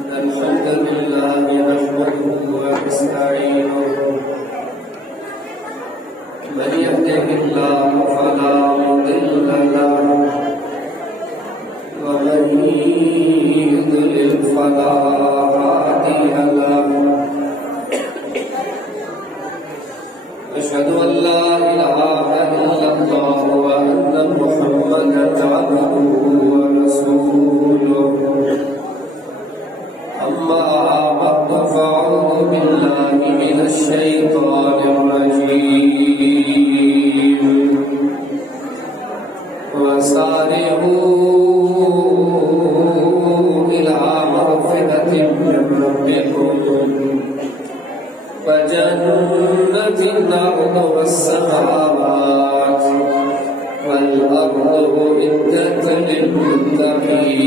الحمد لله نحمده ونستعينه من يهده الله فلا مضل له ومن يضلل فلا هادي له أشهد أن لا إله إلا الله وأن محمدا عبده ورسوله أما بعد فأعوذ بالله من الشيطان الرجيم وسارعوا إلى مغفرة من ربكم وجنة أرضها السماوات والأرض أعدت للمتقين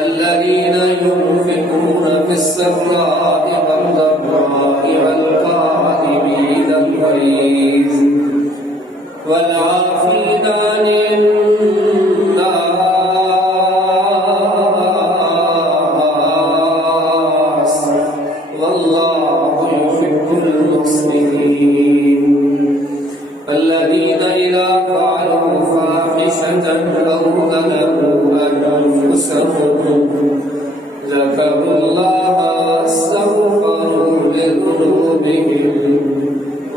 الذين ينفقون في السراء والضراء والكاظمين الغيظ والعافين عن الناس والله يحب المحسنين الذين إذا فعلوا فاحشة أو ظلموا أنفسهم ذكروا الله واستغفروا لذنوبهم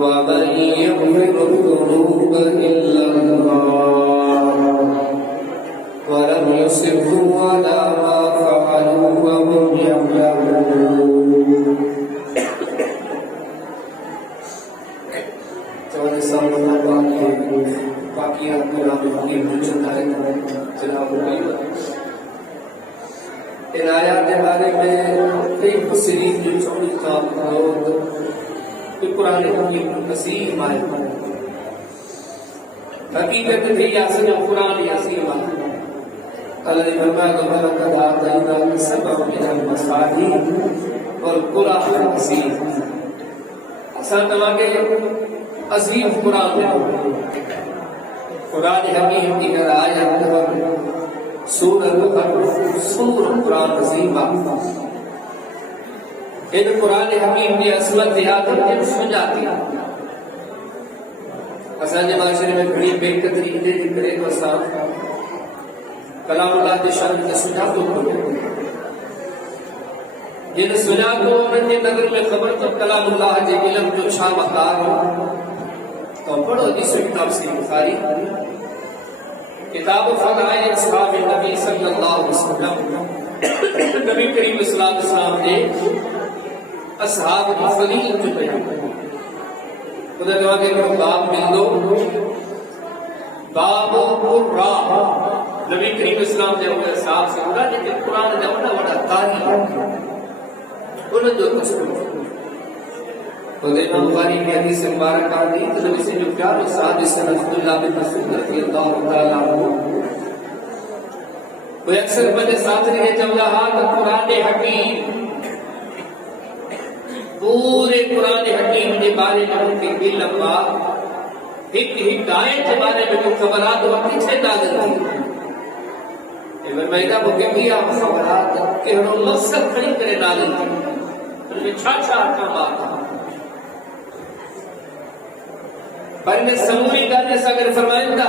ومن يغفر الذنوب إلا الله ولم يصروا على ما فعلوا وهم يعلمون. ان آیات کے بارے میں کئی مفسرین جو سمجھتا لوگ کہ قرآن حکیم عظیم ہے حقیقت بھی یاسین قرآن عظیم ہے. اللہ نے فرمایا کہ وَلَقَدْ آتَيْنَاكَ سَبْعًا مِنَ الْمَثَانِي وَالْقُرْآنِ الْعَظِيمِ. اساں تماکے عظیم قرآن ہے. قرآن حکیم کی ہر آیت ہر سورت قرآن عظیم ہے. ان قرآن حکیم کی عظمت یاد ہم سمجھاتی ہے. اساں جے معاشرے میں بڑی بے قدری دے کرے تو اساں کلام اللہ کے شان کے سجا تو جن سجا کو ان کے نظر میں خبر تو کلام اللہ کے علم جو شان مقدار ہو تو پڑھو جس کتاب سے بخاری کتاب فضائل اصحاب نبی صلی اللہ علیہ وسلم. نبی کریم صلی اللہ علیہ وسلم نے اصحاب کی فضیلت کو بیان کیا. خدا دعا کے باب مل دو باب قرآ. نبی کریم اسلام نے اپنے اصحاب سے بولا لیکن قرآن نے اپنا بڑا تاریخ انہوں جو کچھ کچھ خود امام بخاری کی حدیث مبارک آتی تو نبی سے جو پیار و صحابہ سے عبداللہ بن مسعود رضی اللہ تعالیٰ عنہ وہ اکثر بنے ساتھ رہے جب رہا کہ قرآن حکیم پورے قرآن حکیم کے بارے میں ان کے علم کا ایک آیت کے بارے میں جو خبرات وہ پیچھے نازل تھی. فرمائیدہ وہ کہ بھی آپ خبرات کہ انہوں مقصد کھڑی کرے نازل تھی ان میں چھا کام آتا. پر میں سموری کرنے سے اگر فرمائندہ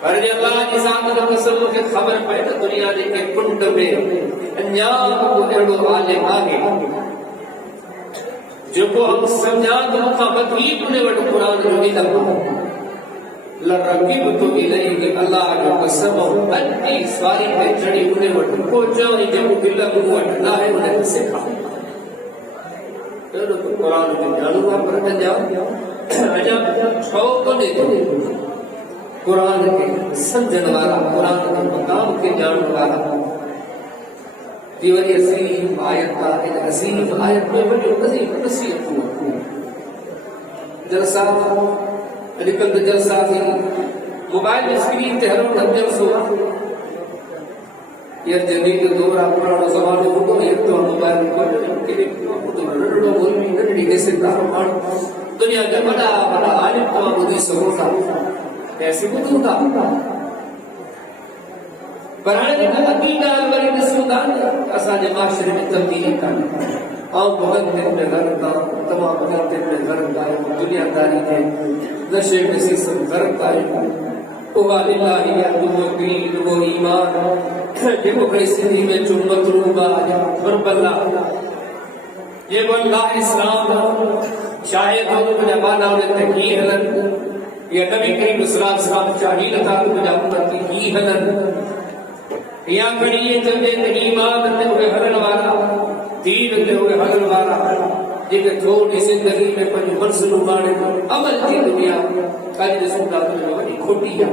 پر جب اللہ کی ذات کا قسم کے خبر پہ تو دنیا دے کے کنڈ میں انجام کو اڑو عالم آگے جو کو ہم سمجھا تو مقابت ہی کنے وڈ قرآن جو علم لرقیب تو الہی اللہ جو قسم انتی سواری پہ چڑی کنے وڈ کو جاؤں جب علم وڈ نہ ہے انہیں سکھا تو قرآن کے جانو کا پر جاؤ عجب چھو کو دے دو قرآن کے سمجھن والا قرآن کے مقام کے جاننے والا دیوری عظیم آیت کا عظیم آیت میں بڑی عظیم نصیحت ہوا. جلسہ لیکن جلسہ تھی موبائل اسکرین تے ہر وقت جلسہ ہوا. یہ جدید دور پرانا زمانہ ہو تو ایک تو موبائل کو رڑو بولنی نڈی کیسے کارو دنیا کے بڑا عالم تو بدی سہولت کیسے بدوں گا پرانے کا عقیدہ وری نسودان اسا جے معاشرے میں تبدیلی کرنا اور بہت دن میں غرق تھا تمام بہت دن میں غرق آئے دنیا داری کے نشے میں سے سب غرق آئے اوہ اللہ یا دو دین وہ ایمان دیکھو کئی سندھی میں جو مطلوبہ رب اللہ یہ وہ اللہ اسلام شاید ہو تو مجھے بانا انہیں تحقیق ہلن یا نبی کریم صلی اللہ علیہ وسلم چاہی لکھا تو مجھے امتی کی ہلن یا کڑیے چلے ایمان تے ہوئے ہلن والا دین تے ہوئے ہلن والا جیکے تھوڑی زندگی میں پنج منصلوں بانے عمل کی دنیا کاج دے سنتا تو بڑی کھوٹی ہے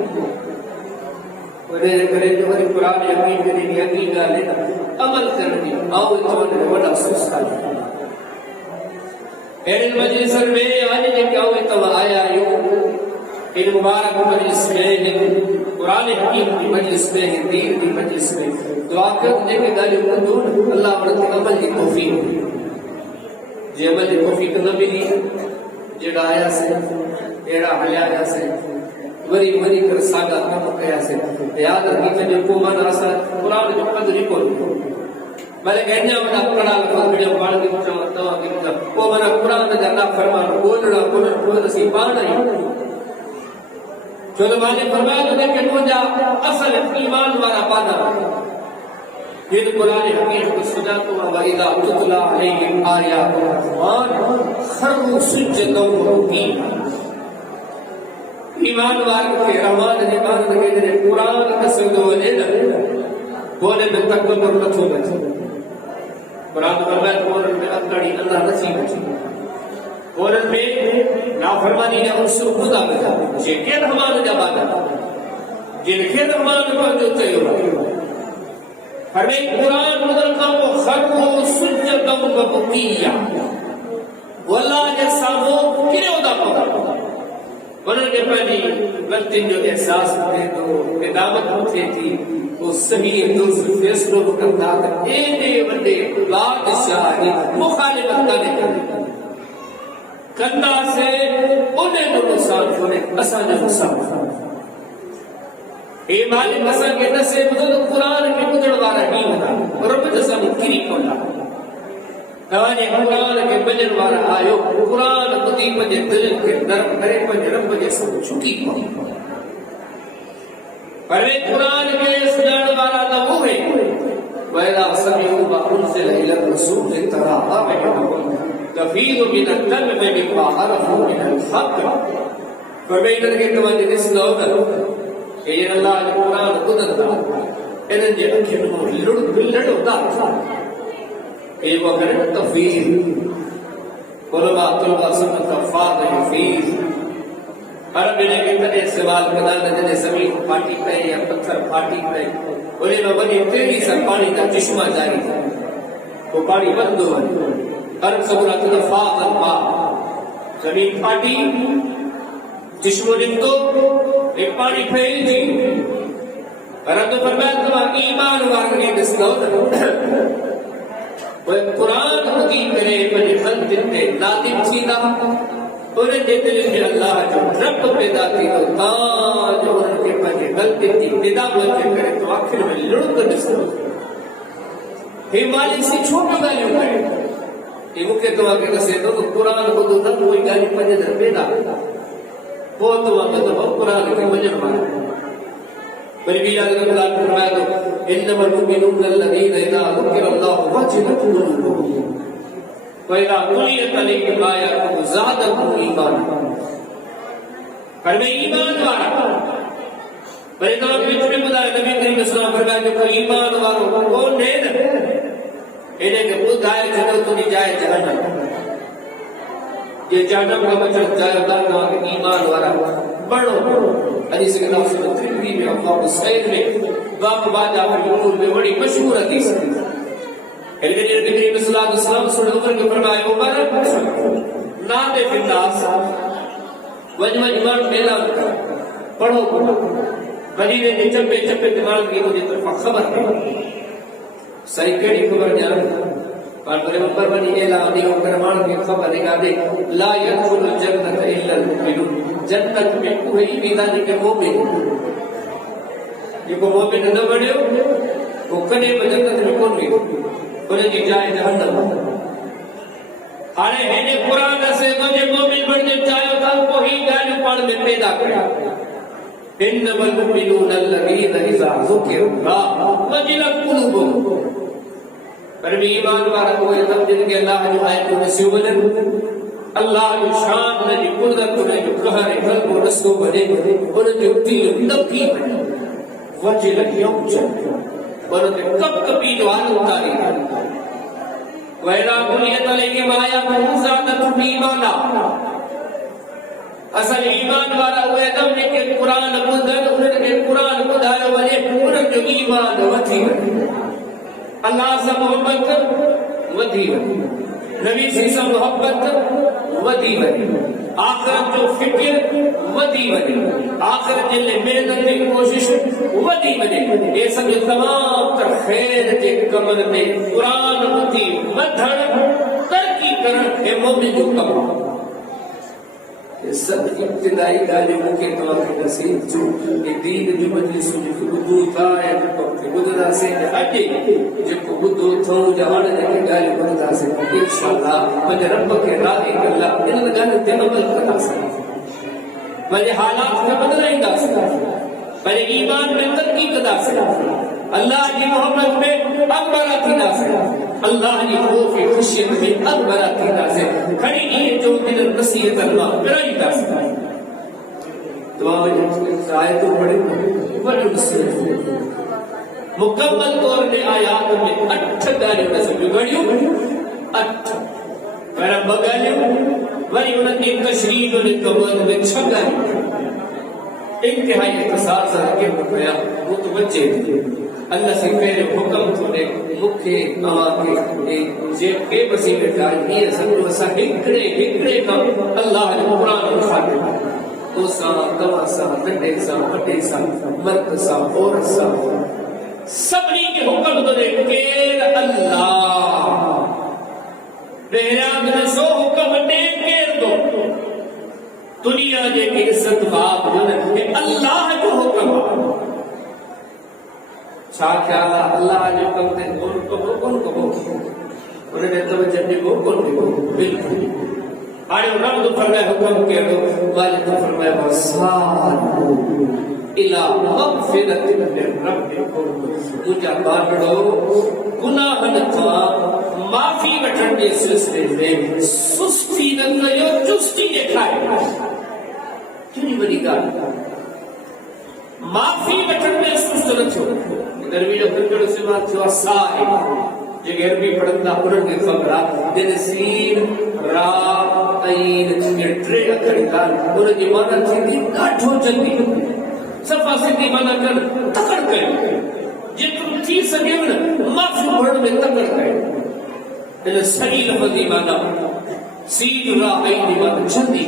وڈے کرے جو وڈی قرآن یقین کرے دی یقین گالے عمل کرنی آؤ تو نے بڑا افسوس کر ایرن مجلس میں آج نے کیا ہوئے تو آیا یوں ان مبارک مجلس میں قرآن حکیم کی مجلس میں دین کی مجلس میں دعا کرنے کے دل مندون اللہ ورت عمل کی توفیق جے عمل کی توفیق نہ ملی جڑا آیا سے ایڑا ہلایا سے وری وری کر ساگا کم کیا سے یاد رکھیں جو کو من اسا قرآن جو قدر کو بلے کہنے ونا قرآن کو ویڈیو پڑھ کے تو کو من قرآن دا اللہ فرمان بولنا کو سی پانا جو مانے فرمایا تو کہ مجھا اصل ایمان والا پانا یہ قرآن حکیم کو سنا تو وَإِذَا تُتْلَى عَلَيْهِمْ آيَاتُ الرَّحْمَنِ خَرُّوا سُجَّدًا وَبُكِيًّا ایمان والوں کے رحمان نے مان کے نے قرآن کا سجدہ وجہ بولے میں تکبر نہ چھوڑے قرآن فرمایا تو میں اکڑی اللہ نصیب ہے قرآن میں نافرمانی نے عنصر خدا بتا جے کے رحمان جبانا جن کے رحمان کو جو چاہیے ہمیں قرآن مدر کا وہ خرو سجدہ و بقیہ واللہ کے سامو کرے ہودا پڑا انہوں نے پہلی غلطی جو احساس دے تو ندامت ہوتی تھی وہ صحیح دوست فیصلوں کو کرتا ہے اینے بندے بادشاہی مخالفت کرنے کندہ سے انہیں کو نقصان ہونے اسان نقصان اے مالک اسان کے نسے بدل قرآن کے بدل والا ہی ہوتا رب جسا مکری کولا توانے قرآن کے بدل والا آیو قرآن قدی پجے دل کے نرم کرے پجے رب جسا چھکی کو پر قرآن کے سجان والا تو وہ ہے وَإِذَا سَمِعُوا مَا أُنزِلَ إِلَى الرَّسُولِ تَرَىٰ أَعْيُنَهُمْ تفیض من الدم مما عرفوا من الحق فرمائن کے تمام اس لوگ کہ اللہ نے قرآن قدرت انہوں نے اکھیں لڑو دا اے وقت تفیض علماء طلباء سمت افاد حفیظ عرب نے کہ تنے سوال کرنا جنے زمین پھاٹی پہ یا پتھر پھاٹی پہ انہیں میں بنی تیری سا پانی کا چشمہ جاری تھا وہ پانی بند ہوا ہر سبرات الفاظ الماء زمین پھاٹی چشمو جن کو ایک پانی پھیل تھی رب فرمایا تمام ایمان وارنے دسگاؤ وہ قرآن حقیم کرے پنی خلق دے نادم سیدھا انہیں دیتے لئے اللہ جو رب پیدا کی تو تاج انہیں کے پنی غلطی تھی پیدا بلتے کرے تو آخر میں لڑ کر دسگاؤ ہی مالک سی چھوٹا گالیوں کرے یہ مکہ تو آگے کسے تو قرآن کو دو تک کوئی گالی پنجے در پیدا وہ تو آگے تو قرآن کی مجر مارے بری بھی آگے اللہ فرمایا تو انما المؤمنون الذين اذا ذكر الله وجلت قلوبهم واذا تليت عليهم آياته زادتهم ایمانا فرمایا ایمان والا بری تو آگے چھوٹے بتایا نبی کریم اسلام فرمایا جو کوئی ایمان والوں کون ہے انہیں کہ وہ دائر جنو تو نہیں جائے جہنم یہ جہنم کا بچت جائے اللہ کا ایمان والا بڑھو حدیث کے نام سے ترمذی میں اللہ سعید میں باپ باجہ پر امور میں بڑی مشہور حدیث ہے لیکن یہ نبی کریم صلی اللہ علیہ وسلم سن عمر کے فرمائے عمر نادے فی الناس وجمع ایمان میلا پڑھو مدینے کے چپے چپے دماغ کی مجھے طرف خبر ہے صحیح کڑی خبر جان پر پیغمبر بنی اعلان دی کرمان کی خبر نگاہ دے لا يدخل الجنت الا المؤمنون جنت میں کوئی ویدا کے مومن جو مومن نہ بڑھو وہ کنے جنت میں کون بھی ان کی جائے جہنم ہارے ہے نے قرآن سے جو مومن بڑھنے چاہے تھا وہی گانے پڑھ میں پیدا کرا انما المؤمنون الذين اذا ذكر الله وجلت قلوبهم پر بھی ایمان والا کوئی تب جن کے اللہ جو آیتوں میں سیولن اللہ جو شان نے جو قدرت نے جو قہر قلب و نسو بنے ان جو دل نبی بنے وجلت یوم جن ان کے کب کبھی دوان اتاری وَإِذَا تُلِيَتْ عَلَيْهِمْ آيَاتُهُ زَادَتْهُمْ ایمانا اصل ایمان والا ہوئے دم نے کہ قرآن بدن انہوں نے قرآن بدھائے والے انہوں جو ایمان وطی بنے اللہ سے محبت وطی بنے نبی سے محبت وطی بنے آخرت جو فکر وطی بنے آخرت جلے محنت کی کوشش وطی بنے یہ سب جو تمام تر خیر کے کمر میں قرآن وطی مدھر ترکی کرن ہے مومن جو کمر سب ابتدائی گالی مکے توقع نصیب جو دین جو مجلس جو بدو تھا ہے جو بدو سے اٹے جو بدو تھو جہان کے گالی بدو سے انشاءاللہ مجھے رب کے راضی اللہ ان گالی تے عمل کرنا سے مجھے حالات کا بدلا ہی دا سے مجھے ایمان میں ترقی کرنا سے اللہ کی محبت میں اکبر تھینا سے اللہ کی خوف خشیت میں اکبر تھینا سے کھڑی نہیں جو دل نصیحت اللہ کرائی دا سے دعا میں آئے تو بڑے بڑے نصیحت مکمل طور میں آیات میں 8 گالیوں میں سے بگڑیوں 8 پہلا بگالیوں ولی انہوں نے تشریح نے قبول میں 6 گالیوں انتہائی اختصار سے کے بکھیا وہ تو بچے تھے اللہ سے پہلے حکم تو نے مکھے آواں کے کے بسی میں ڈال یہ سمجھو اسا ہکڑے کا اللہ نے قرآن خاطر تو سا کوا سا نڈے سا پٹے سا مرد سا عورت سا سبنی کے حکم تو نے کیر اللہ بہرام نے سو حکم نے کیر دو دنیا جے کی عزت باب کہ اللہ جو حکم چھا خیال اللہ جو حکم دے کون کو انہوں نے توجہ دی کو کون کو بالکل آئے رب تو فرمائے حکم کے دو والد تو فرمائے وَسَارِعُوا إِلَىٰ مَغْفِرَةٍ مِّن رَبِّكُمْ مجھا بانڈو گناہ نکوا معافی وٹھن کے سلسلے میں سستی نکلو چستی دکھائے کیوں نہیں بڑی گال معافی وٹھن میں سست رکھو دروی جو پنجڑ سے بات جو سائے جو گھر بھی پڑھتا پڑھن کے خبرہ جن سین را عین یہ ٹرے اکڑ گال انہوں کی مانا تھی دی کاٹھو جلدی صفحہ سے دی مانا کر تکڑ گئے جی تم تھی سکے معافی پڑھن میں تکڑ گئے انہوں صحیح لفظ دی مانا سین را عین دی مانا جلدی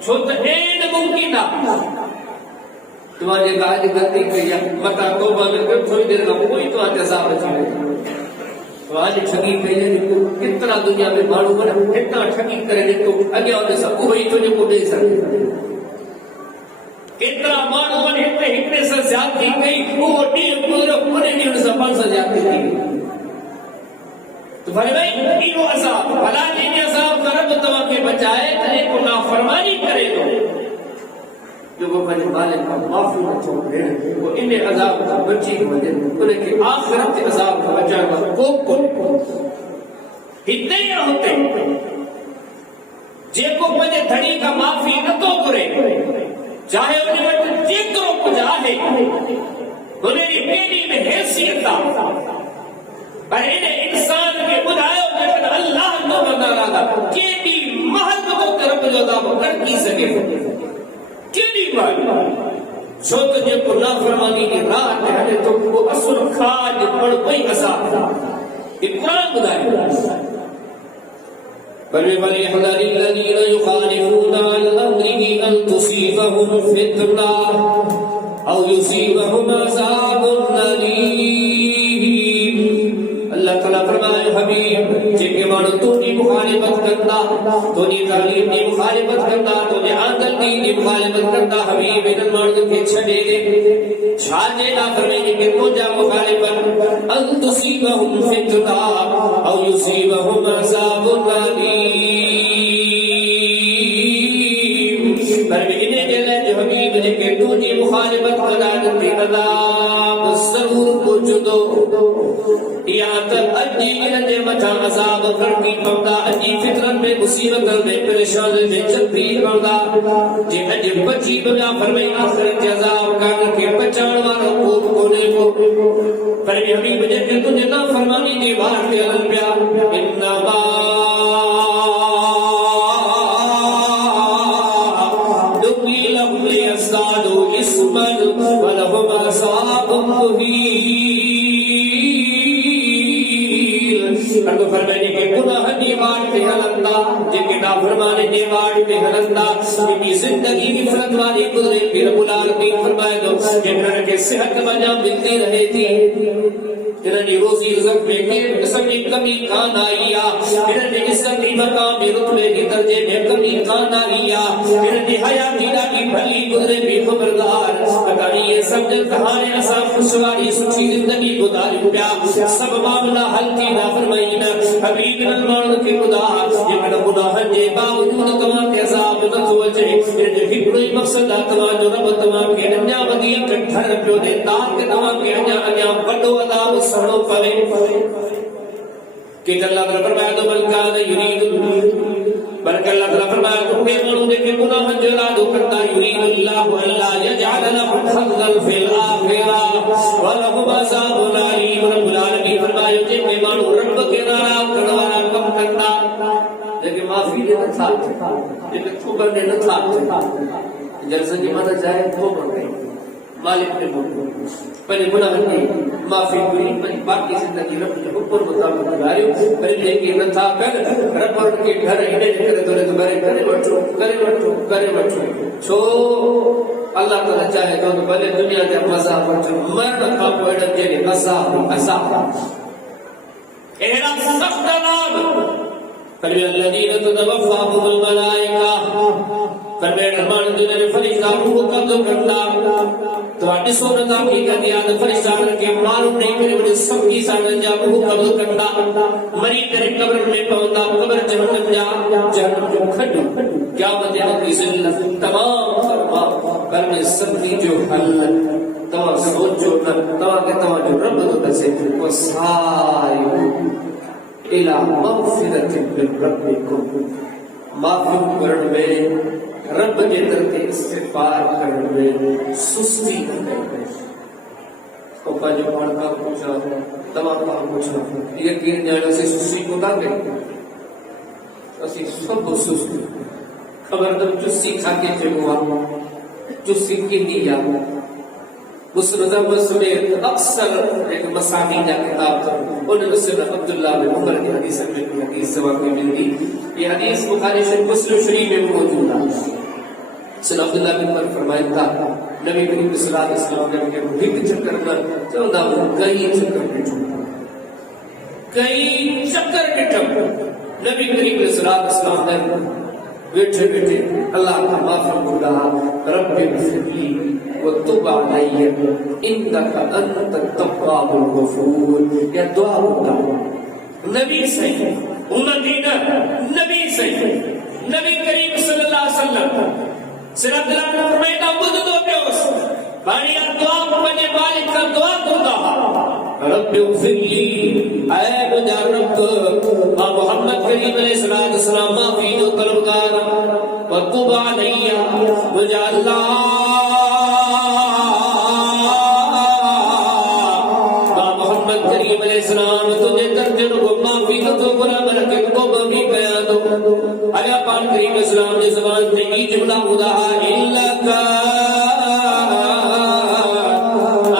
چھوٹا این ممکنہ تمہاری گاہ غلطی کیا متا توبہ میں کر تھوڑی دیر کا کوئی تو آج عذاب اچھا تو آج ٹھگی کہے کتنا دنیا میں مانو بنا کتنا ٹھگی کرے تو اگے ہونے سب کوئی تو جو کو دے سکے کتنا مانو بنا اتنے سے زیادتی گئی وہ ڈیل پورا پورے نہیں ان سے 500 زیادتی تھی تو بھائی بھائی انہوں عذاب بھلا جنہیں عذاب کا رب تمام کے بچائے ترے کو نافرمانی کرے دو جو وہ بھائی مالک کا معافی نہ چھوڑے وہ انہیں عذاب کا بچی کو دے انہیں کہ آخرت کے عذاب کا بچائے گا کو اتنے ہی ہوتے جے کو بجے دھڑی کا معافی نہ تو کرے چاہے انہیں بٹ جے کرو کچھ آئے انہیں پیڑی میں حیثیت تھا پر انہیں انسان کے بدھائے لیکن اللہ تو بنا رہا کہ بھی محبتوں کے رب جو عذاب کر کی سکے کیڑی بات جو تجھے کو نافرمانی کی راہ ہے تو وہ اصل کھاج پڑ کوئی عذاب تھا یہ قرآن بتائے فَلْيَحْذَرِ الَّذِينَ يُخَالِفُونَ عَنْ أَمْرِهِ أَن تُصِيبَهُمْ فِتْنَةٌ أَوْ يُصِيبَهُمْ عَذَابٌ أَلِيمٌ اللہ تعالیٰ فرمائے حبیب جے کے مانو تو دی مخالفت کرتا تو دی تعلیم دی مخالفت کرتا تو دی عادت دی مخالفت کرتا حبیب ان مانو کے چھڑے گے چھاجے نہ فرمائیں کہ تو جا مخالفت ان تصیبہم فتنہ او یصیبہم عذاب علیم پر بھی انہیں جلے جو حبیب نے کہ تو دی مخالفت کرا دی عذاب ضرور پوچھو دو یا تر اجی انہیں مچا عذاب کرنی پڑتا اجی فطرت میں مصیبت میں پریشان میں جبری پڑتا جی اجی بچی بنا فرمائی آخرت عذاب کرن کے بچان والا کوپ کونے کو پر بھی حبیب نے کہ تجھے نہ فرمانی کی بات کے انبیاء انما نقلی لهم لیزدادوا اسما ولهم عذاب مہین تو فرمانے کے گناہ دیوار پہ ہلندا جن کے نافرمانی دیوار پہ ہلندا اپنی زندگی کی فرد والی گزرے پھر رب العالمین فرمائے دو جنہوں کے صحت وجہ ملتی رہے تھی جنہوں نے روزی رزق میں قسم کی کمی کان آئیا جنہوں نے عزت کی مقام رتبے کی درجے میں کمی کان آئیا جنہوں نے حیاتی کی بھلی گزرے بھی خبردار پتہ نہیں یہ سب جن کہانے ایسا خوشواری سچی زندگی گزاری پیا سب معاملہ حل کی نافرمائینا حبیب نلمان کے خدا جنہوں گناہ جے باوجود تمام کے عذاب نہ توجہ جنہوں ہی بڑی مقصد تمام جو رب تمام کے انجام دیا کٹھر پیو دے تاک کے تمام کے انجام بڑو عذاب سڑو پلے کہ اللہ تعالیٰ فرمایا تو بلکہ یرید بلکہ اللہ تعالیٰ فرمایا تو کہ منو دے کہ گناہ جلا دو کرتا یرید اللہ اللہ یجعل لهم حظا فی الآخرہ ولهم عذاب علیم رب العالمین فرمایا کہ منو رب کے ناراض کرنے والا کم کرتا لیکن معافی دے نہ تھا لیکن توبہ دے نہ تھا جلسہ کی مدد جائے توبہ گئی مالک نے بولو پہلے گناہ کی معافی ہوئی پہلے باقی زندگی رب کے اوپر مطابق گزاری پہلے لیکن نہ تھا کر رب اور کے گھر ہنے کرے تو کرے بچو چھو اللہ تعالی چاہے تو بھلے دنیا دے مزہ بچو مرن کا پوڑ دے مزہ ایڑا سخت نام پہلے الذین تتوفاهم الملائکہ فرمائے رحمان دنیا فرشتہ روح قبض کرتا تو آٹی سورتا کی کہتے ہیں فرشتہ کے معلوم نہیں کرے بڑے سب کی ساتھ جا روح قبض کرتا مری تیرے قبر میں پہنتا قبر جہنم جا جہنم جو کھڑو کیا مدینہ کی ذلت تمام فرما کر میں سب کی جو حل تمام سوچو تمام کے تمام جو رب تو بسے وہ سائیو الہ مغفرت من ربکم معافی کرنے میں رب کے طرف استغفار کرنے میں سستی کرنے میں اوپا جو پڑھتا پوچھا تمام کا پوچھا یقین جانے سے سستی کو دا گئی اسی سب سستی خبر تم چسی کھا کے چلوا چسی کی دیا مسلم مسلم اکثر ایک مسانی کا کتاب تھا انہوں نے سر عبداللہ بن عمر کی حدیث میں حدیث سوا کی ملتی یہ حدیث بخاری شریف مسلم شریف میں موجود ہے سر عبداللہ بن عمر فرمایا تھا نبی کریم صلی اللہ علیہ وسلم نے بھیک چکر پر 14 کئی چکر پٹھا کئی چکر پٹھا نبی کریم صلی اللہ علیہ وسلم نے بیٹھے بیٹھے اللہ کا معافی کہا رب اغفر لی وتب علی انک انت التواب الغفور یا دعا ہوتا نبی صحیح مدینہ نبی صحیح نبی کریم صلی اللہ علیہ وسلم سر عبداللہ نے فرمایا بدھ دو پیوس بانی دعا پنے مالک کا دعا کرتا رب اغفر لی اے مجھا رب محمد کریم علیہ السلام معافی جو طلبگار وتب علی مجھا اللہ محمد کریم علیہ السلام تجھے درجن کو معافی تو گناہ مرکن کو بھی گیا دو آیا پان کریم اسلام نے زبان سے یہ جملہ خدا انکا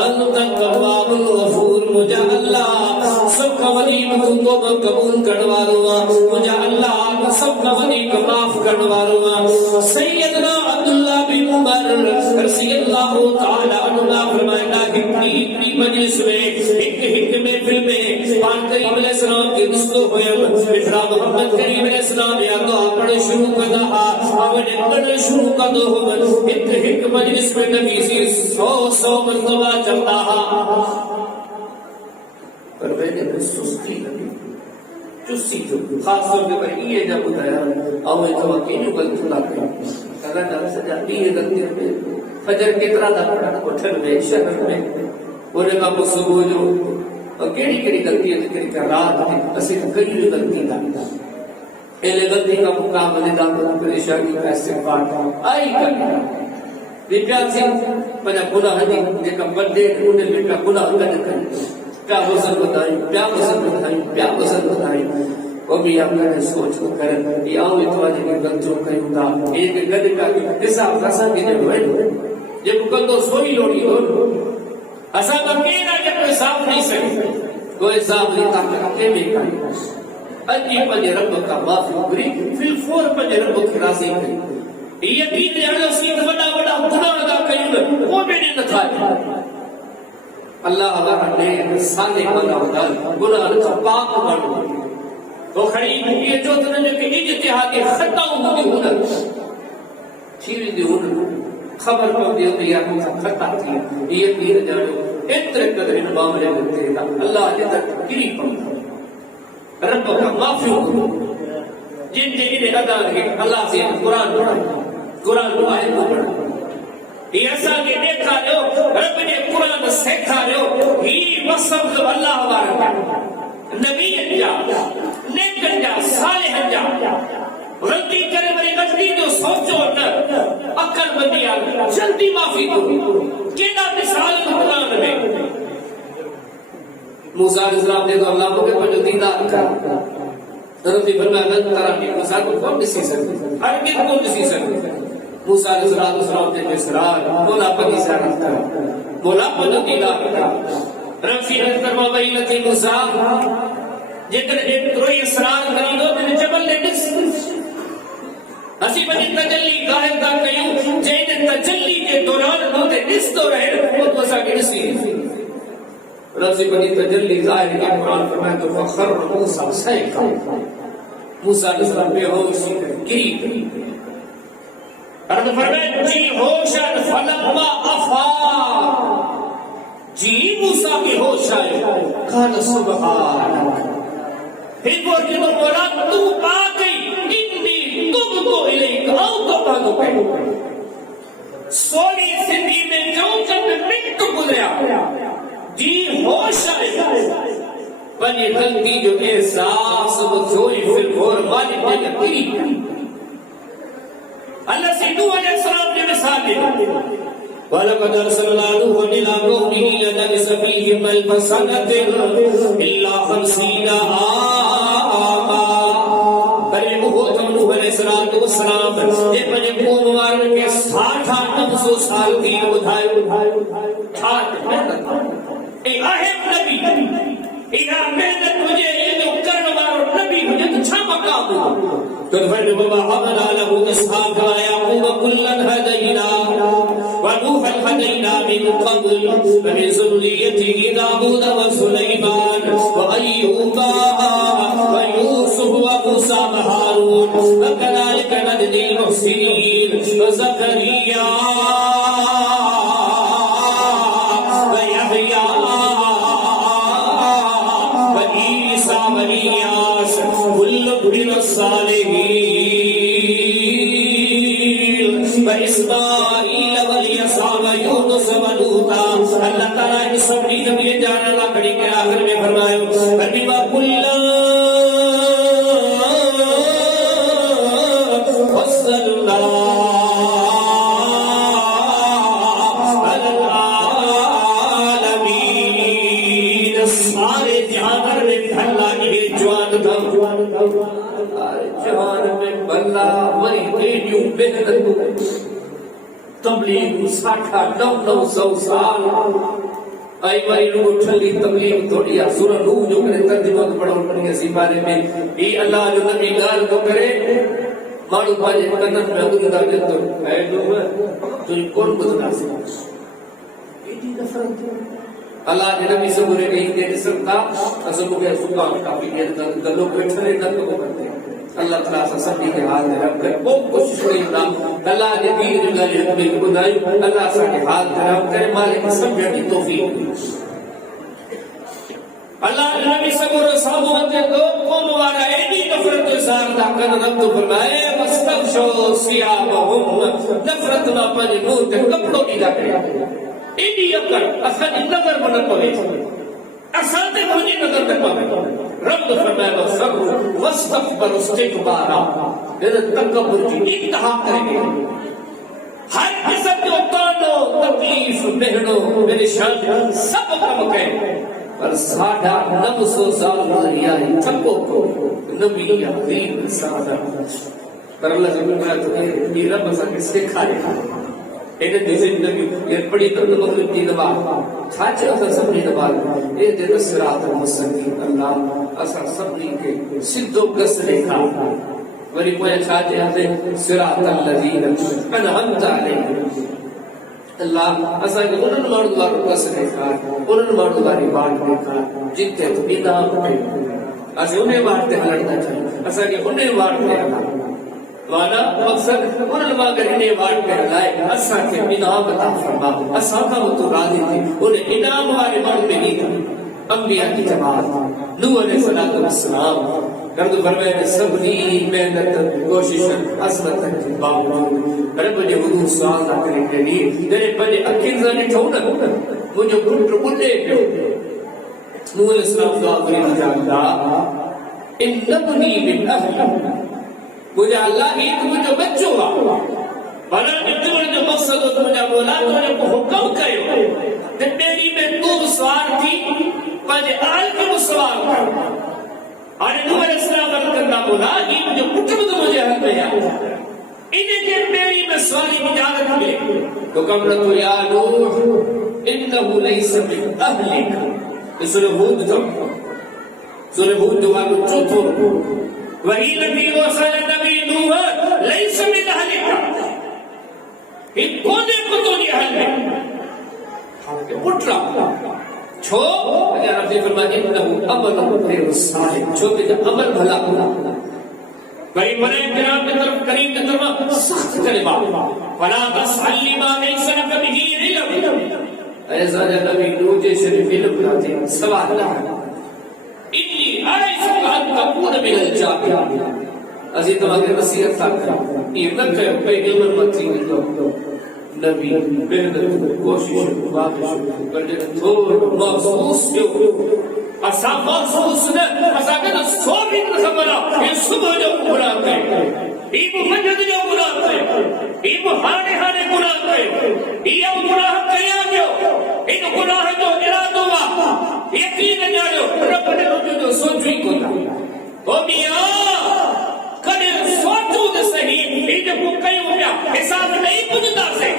انت التواب الغفور مجھا اللہ سب کا ودیب تو قبول کروا رہا مجھا اللہ سب کا ودیب معاف کروا رہا سیدنا عبداللہ بن عمر رضی اللہ تعالی عنہ فرمایا کہ اتنی مجلس میں ایک محفل میں پان کریم علیہ السلام کے رسول ہوئے مٹھڑا محمد کریم علیہ السلام یا دعا پڑھ شروع کرنا آوڑے پڑھ شروع کر دو ایک مجلس میں نبی سی 100 مرتبہ چلتا پر میں نے سستی لگی چسی جو خاص طور پر یہ جب بتایا آوے تو اکیلو غلط نہ کریں اللہ تعالیٰ سجا دیئے غلطی میں فجر کترا دا پڑھا اٹھن میں شہر میں انہیں کا وہ صبح جو کیڑی کیڑی غلطی ہے ذکر کر رات میں اسے کئی غلطی دا ایلے غلطی کا مقابلے دا پریشانی کا استغفار آئی کرنا بیٹا سے پناہ گناہ دی جیکا بردے انہیں بیٹا گناہ کرنے کیا وزن بتائیں وہ بھی اپنے سوچ کو کریں یہ آؤں اتواجہ کی غلطوں کہیں گا ایک گھر کا حساب خاصا کی جب ہوئے جب کندو سوئی لوڑی ہو ایسا بکینا جب کوئی حساب نہیں سکتے کوئی حساب نہیں تاکہ کے میں کہیں اجی پنجے رب کا معافی کری پھر فور پنجے رب کی راضی کری یقین جانا اسی بڑا گناہ دا کہیں وہ بھی نہیں نتھا اللہ اللہ نے سالے گناہ کا پاک بن وہ کھڑی یہ جو تنے جو کہ اجتہادی خطا ہوتی ہونا چھیری دی ہونا خبر کو دی ہوتی ہے خطا تھی یہ دین جانو اتنے قدر ان معاملے ہوتے ہیں اللہ جتا گری پڑتا رب کا معافی ہو جن کے انہیں ادا لگے اللہ سے قرآن آئے کو پڑھا یہ ایسا کہ دیکھا جو رب نے قرآن سیکھا جو ہی وصف اللہ وارکا نبی انجا نیک انجا صالح انجا غلطی کرے بری غلطی جو سوچو اکر بندی آگا جلدی معافی دو کینا مثال قرآن میں موسیٰ علیہ السلام نے تو اللہ کو کہ پجو دیدار کرا رضی فرمایا غلط طرح کی موسیٰ کو کون نسی سکتے ہر کن کون نسی سکتے موسیٰ علیہ السلام نے اسرار مولا پتی سارت کرا مولا پتی دیدار کرا رفی فرما بھئیلتی موسیٰ جتنے ایک روئی اسرار کری دو تینے جبل نے نس اسی بنی تجلی ظاہر دا کیوں جہنے تجلی کے دوران ہوتے نس تو رہے وہ تو سا کے نسی رفی بنی تجلی ظاہر کے قرآن فرمائے تو فخر موسیٰ سیکھا موسیٰ علیہ السلام بے ہوشی گری ارد فرمائے جی ہوشن فلما افار جی موسیٰ کی ہوش آئے کہا سبحانک پھر وہ کہ تو مولا تو پا گئی انی تم تو الیک آؤ تو پا دو پہ سوڑی زندگی میں جو جب منٹ گزریا جی ہوش آئے بنی غلطی جو احساس وہ جوئی پھر غور مالک جگہ تیری اللہ سے نوح علیہ السلام نے مثال دے وَلَقَدْ أَرْسَلْنَا نُوحًا إِلَىٰ قَوْمِهِ لَلَبِثَ فِيهِمْ أَلْفَ سَنَةٍ إِلَّا 50 عَامًا بلے نوح علیہ السلام یہ بنے کو مبارک کے 60-900 سال کی بدھائے ایک اہم نبی ایک محنت مجھے یہ جو کرن وارو نبی مجھے تو چھا مقام ہوا فَإِنَّ وَوَهَبْنَا لَهُ إِسْحَاقَ وَيَعْقُوبَ كُلًّا هَدَيْنَا ونوحا هدينا من قبل ومن ذريته داود وسليمان وأيوب ويوسف وموسى وهارون وكذلك نجزي المحسنين وزكريا ويحيى وعيسى وإلياس كل من الصالحين وإسماعيل واليسع ويونس ولوطا اللہ تعالیٰ کی سبھی نبی جان اللہ کھڑی کے آخر میں فرمایا فَبِمَا كُلًّا فَضَّلْنَا عَلَى الْعَالَمِينَ سارے جہان میں بھلا یہ جوان تھا جہان میں بھلا مری ریڈیو محنت تبلیغ 60-900 سال آئی ماری لوگ ٹھلی تبلیغ تھوڑی سورہ نوح جو کرے ترجمہ تو پڑھو پڑھی اسی بارے میں یہ اللہ جو نبی گال کو کرے مانو پاجے کنن میں اگر دا جتو اے نوح تجھے کون بدنا سے ایڈی نفرت اللہ کے نبی سے بولے نہیں دے سکتا اسے کو سکان کافی دیر تک لوگ بیٹھے نہ کو کرتے اللہ تعالیٰ سے سبھی کے حال میں رکھ کر وہ کوشش کریں نا اللہ کے دین گلے ہمیں خدائی اللہ سے حال میں رکھ کر مالک سمجھنے کی توفیق اللہ کے نبی سے بولے صحابہ کے دو قوم والا ایڈی نفرت اظہار دا کر رب تو فرمائے واستغشوا ثيابهم نفرت نہ پنے منہ تے کپڑوں کی لگے ایڈی اکڑ اصل نظر بن پوے اصل تے مجھے نظر نہ پوے رب فرمائے وصبر واستكبر استكبارا یہ تکبر کی انتہا کرے ہر قسم کے تانو تکلیف محنو پریشان سب کم کرے پر ساڈا نفس و ظالمیا تھکو کو نبی عظیم سادہ پر اللہ سبحانہ و تعالی یہ رب سے سکھائے ایک زندگی یہ بڑی تکلیف دی دوا سچ اسا سب دی دوا یہ دل صراط المستقیم اللہ اسا سب کے سیدھو کس لکھا ولی کوئی چاہتے ہیں صراط الذین انعمت علیہم اللہ اسا کے انہاں مارد وارو کس لکھا انہاں مارد واری بات لکھا جتے تو انعام ہے اسے انہیں باتیں ہلڑتا چاہیے اسا کے انہیں باتیں وانا مقصد انہوں ماگر انہیں وارد کر لائے اسا کے انعام عطا فرما اسا کا تو راضی تھی انہیں انعام والے مرد میں نہیں تھا انبیاء کی جماعت نوح علیہ السلام کرد فرمائے سبری محنت کوشش عظمت کے باوجود رب نے حضور سوال نہ کرنے کے لیے میرے پہلے اکیل زانی ٹھونا مجھے گھٹ بلے پہ نوح علیہ السلام دعا کرنے جانتا ان نبنی من اہلی مجھے اللہ ایک مجھے بچوں گا بنا اتنے جو مقصد ہو تو مجھے بولا تو مجھے کو حکم کرے کہ میری میں تو سوار تھی مجھے آل کے سوار کر اور نوح علیہ السلام کرنا بولا یہ مجھے کچھ تو مجھے حل میں آیا انہیں کہ میری میں سوالی اجازت ملے تو کمرت یا نوح انہو لیس من اہلک سورہ ہود جو آگو چوتھو وہی نبی وصل نبی نوح لیس من اہلک ان کونے کو تو نہیں حل میں اٹھ رہا چھو اگر رب نے فرمایا انہو عمل غیر صالح چھو کہ جب عمل بھلا بھائی بڑے کرام کی طرف کریم کی طرف سخت کلمہ فلا تسأل لما ليس لك به علم ایسا نبی نوح جیسے علم لاتے سوال نہ انی اعظم ان تكون من الجاهلين عزیز تمہاری نصیحت تھا یہ نہ کہ بے علم مت ہی نبی محنت کوشش واقش پر جب تھوڑ محسوس جو اسا محسوس نہ اسا کہ سو بھی خبر یہ صبح جو گناہ ہے یہ مجد جو گناہ ہے یہ ہانے ہانے گناہ ہے یہ گناہ کیا جو ان گناہ جو ارادہ ہوا یقین جاؤ رب نے جو سوچی کو او میاں کنے سوچو دے صحیح یہ جو کہیں ہو گیا حساب نہیں پوچھتا سے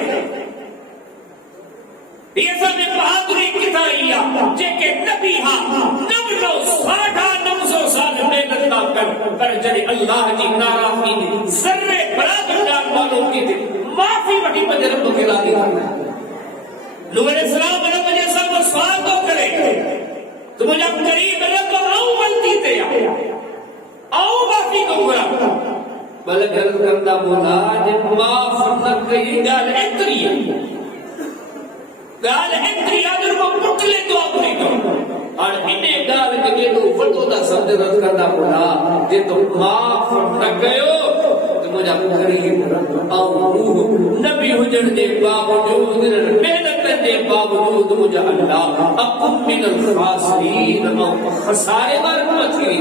یہ سب بہادری کتائیا جے کہ نبی ہاں نبلو ساڑھا 900 سال محنت نہ کر جڑی اللہ کی ناراضگی دی ذرے برابر جان والوں کی تھی معافی وٹی مجھے رب کے لا دیا نوح علیہ السلام رب جیسا وہ سوال تو کرے تو مجھے قریب رب آؤ غلطی تے آؤ معافی کو برا بلکہ حضرت کرتا بولا جب معاف نہ کئی گال اتری گال اتری اگر وہ پٹلے تو اپنی تو اور انہیں گال کے تو فٹو دا سمجھ رد کرتا بولا جب تو معاف نہ کہو تو مجھے قریب آؤ نبی حجر دے باوجود محنت دے باوجود مجھے اللہ اقم من الخاسرین او خسارے بار مچھلی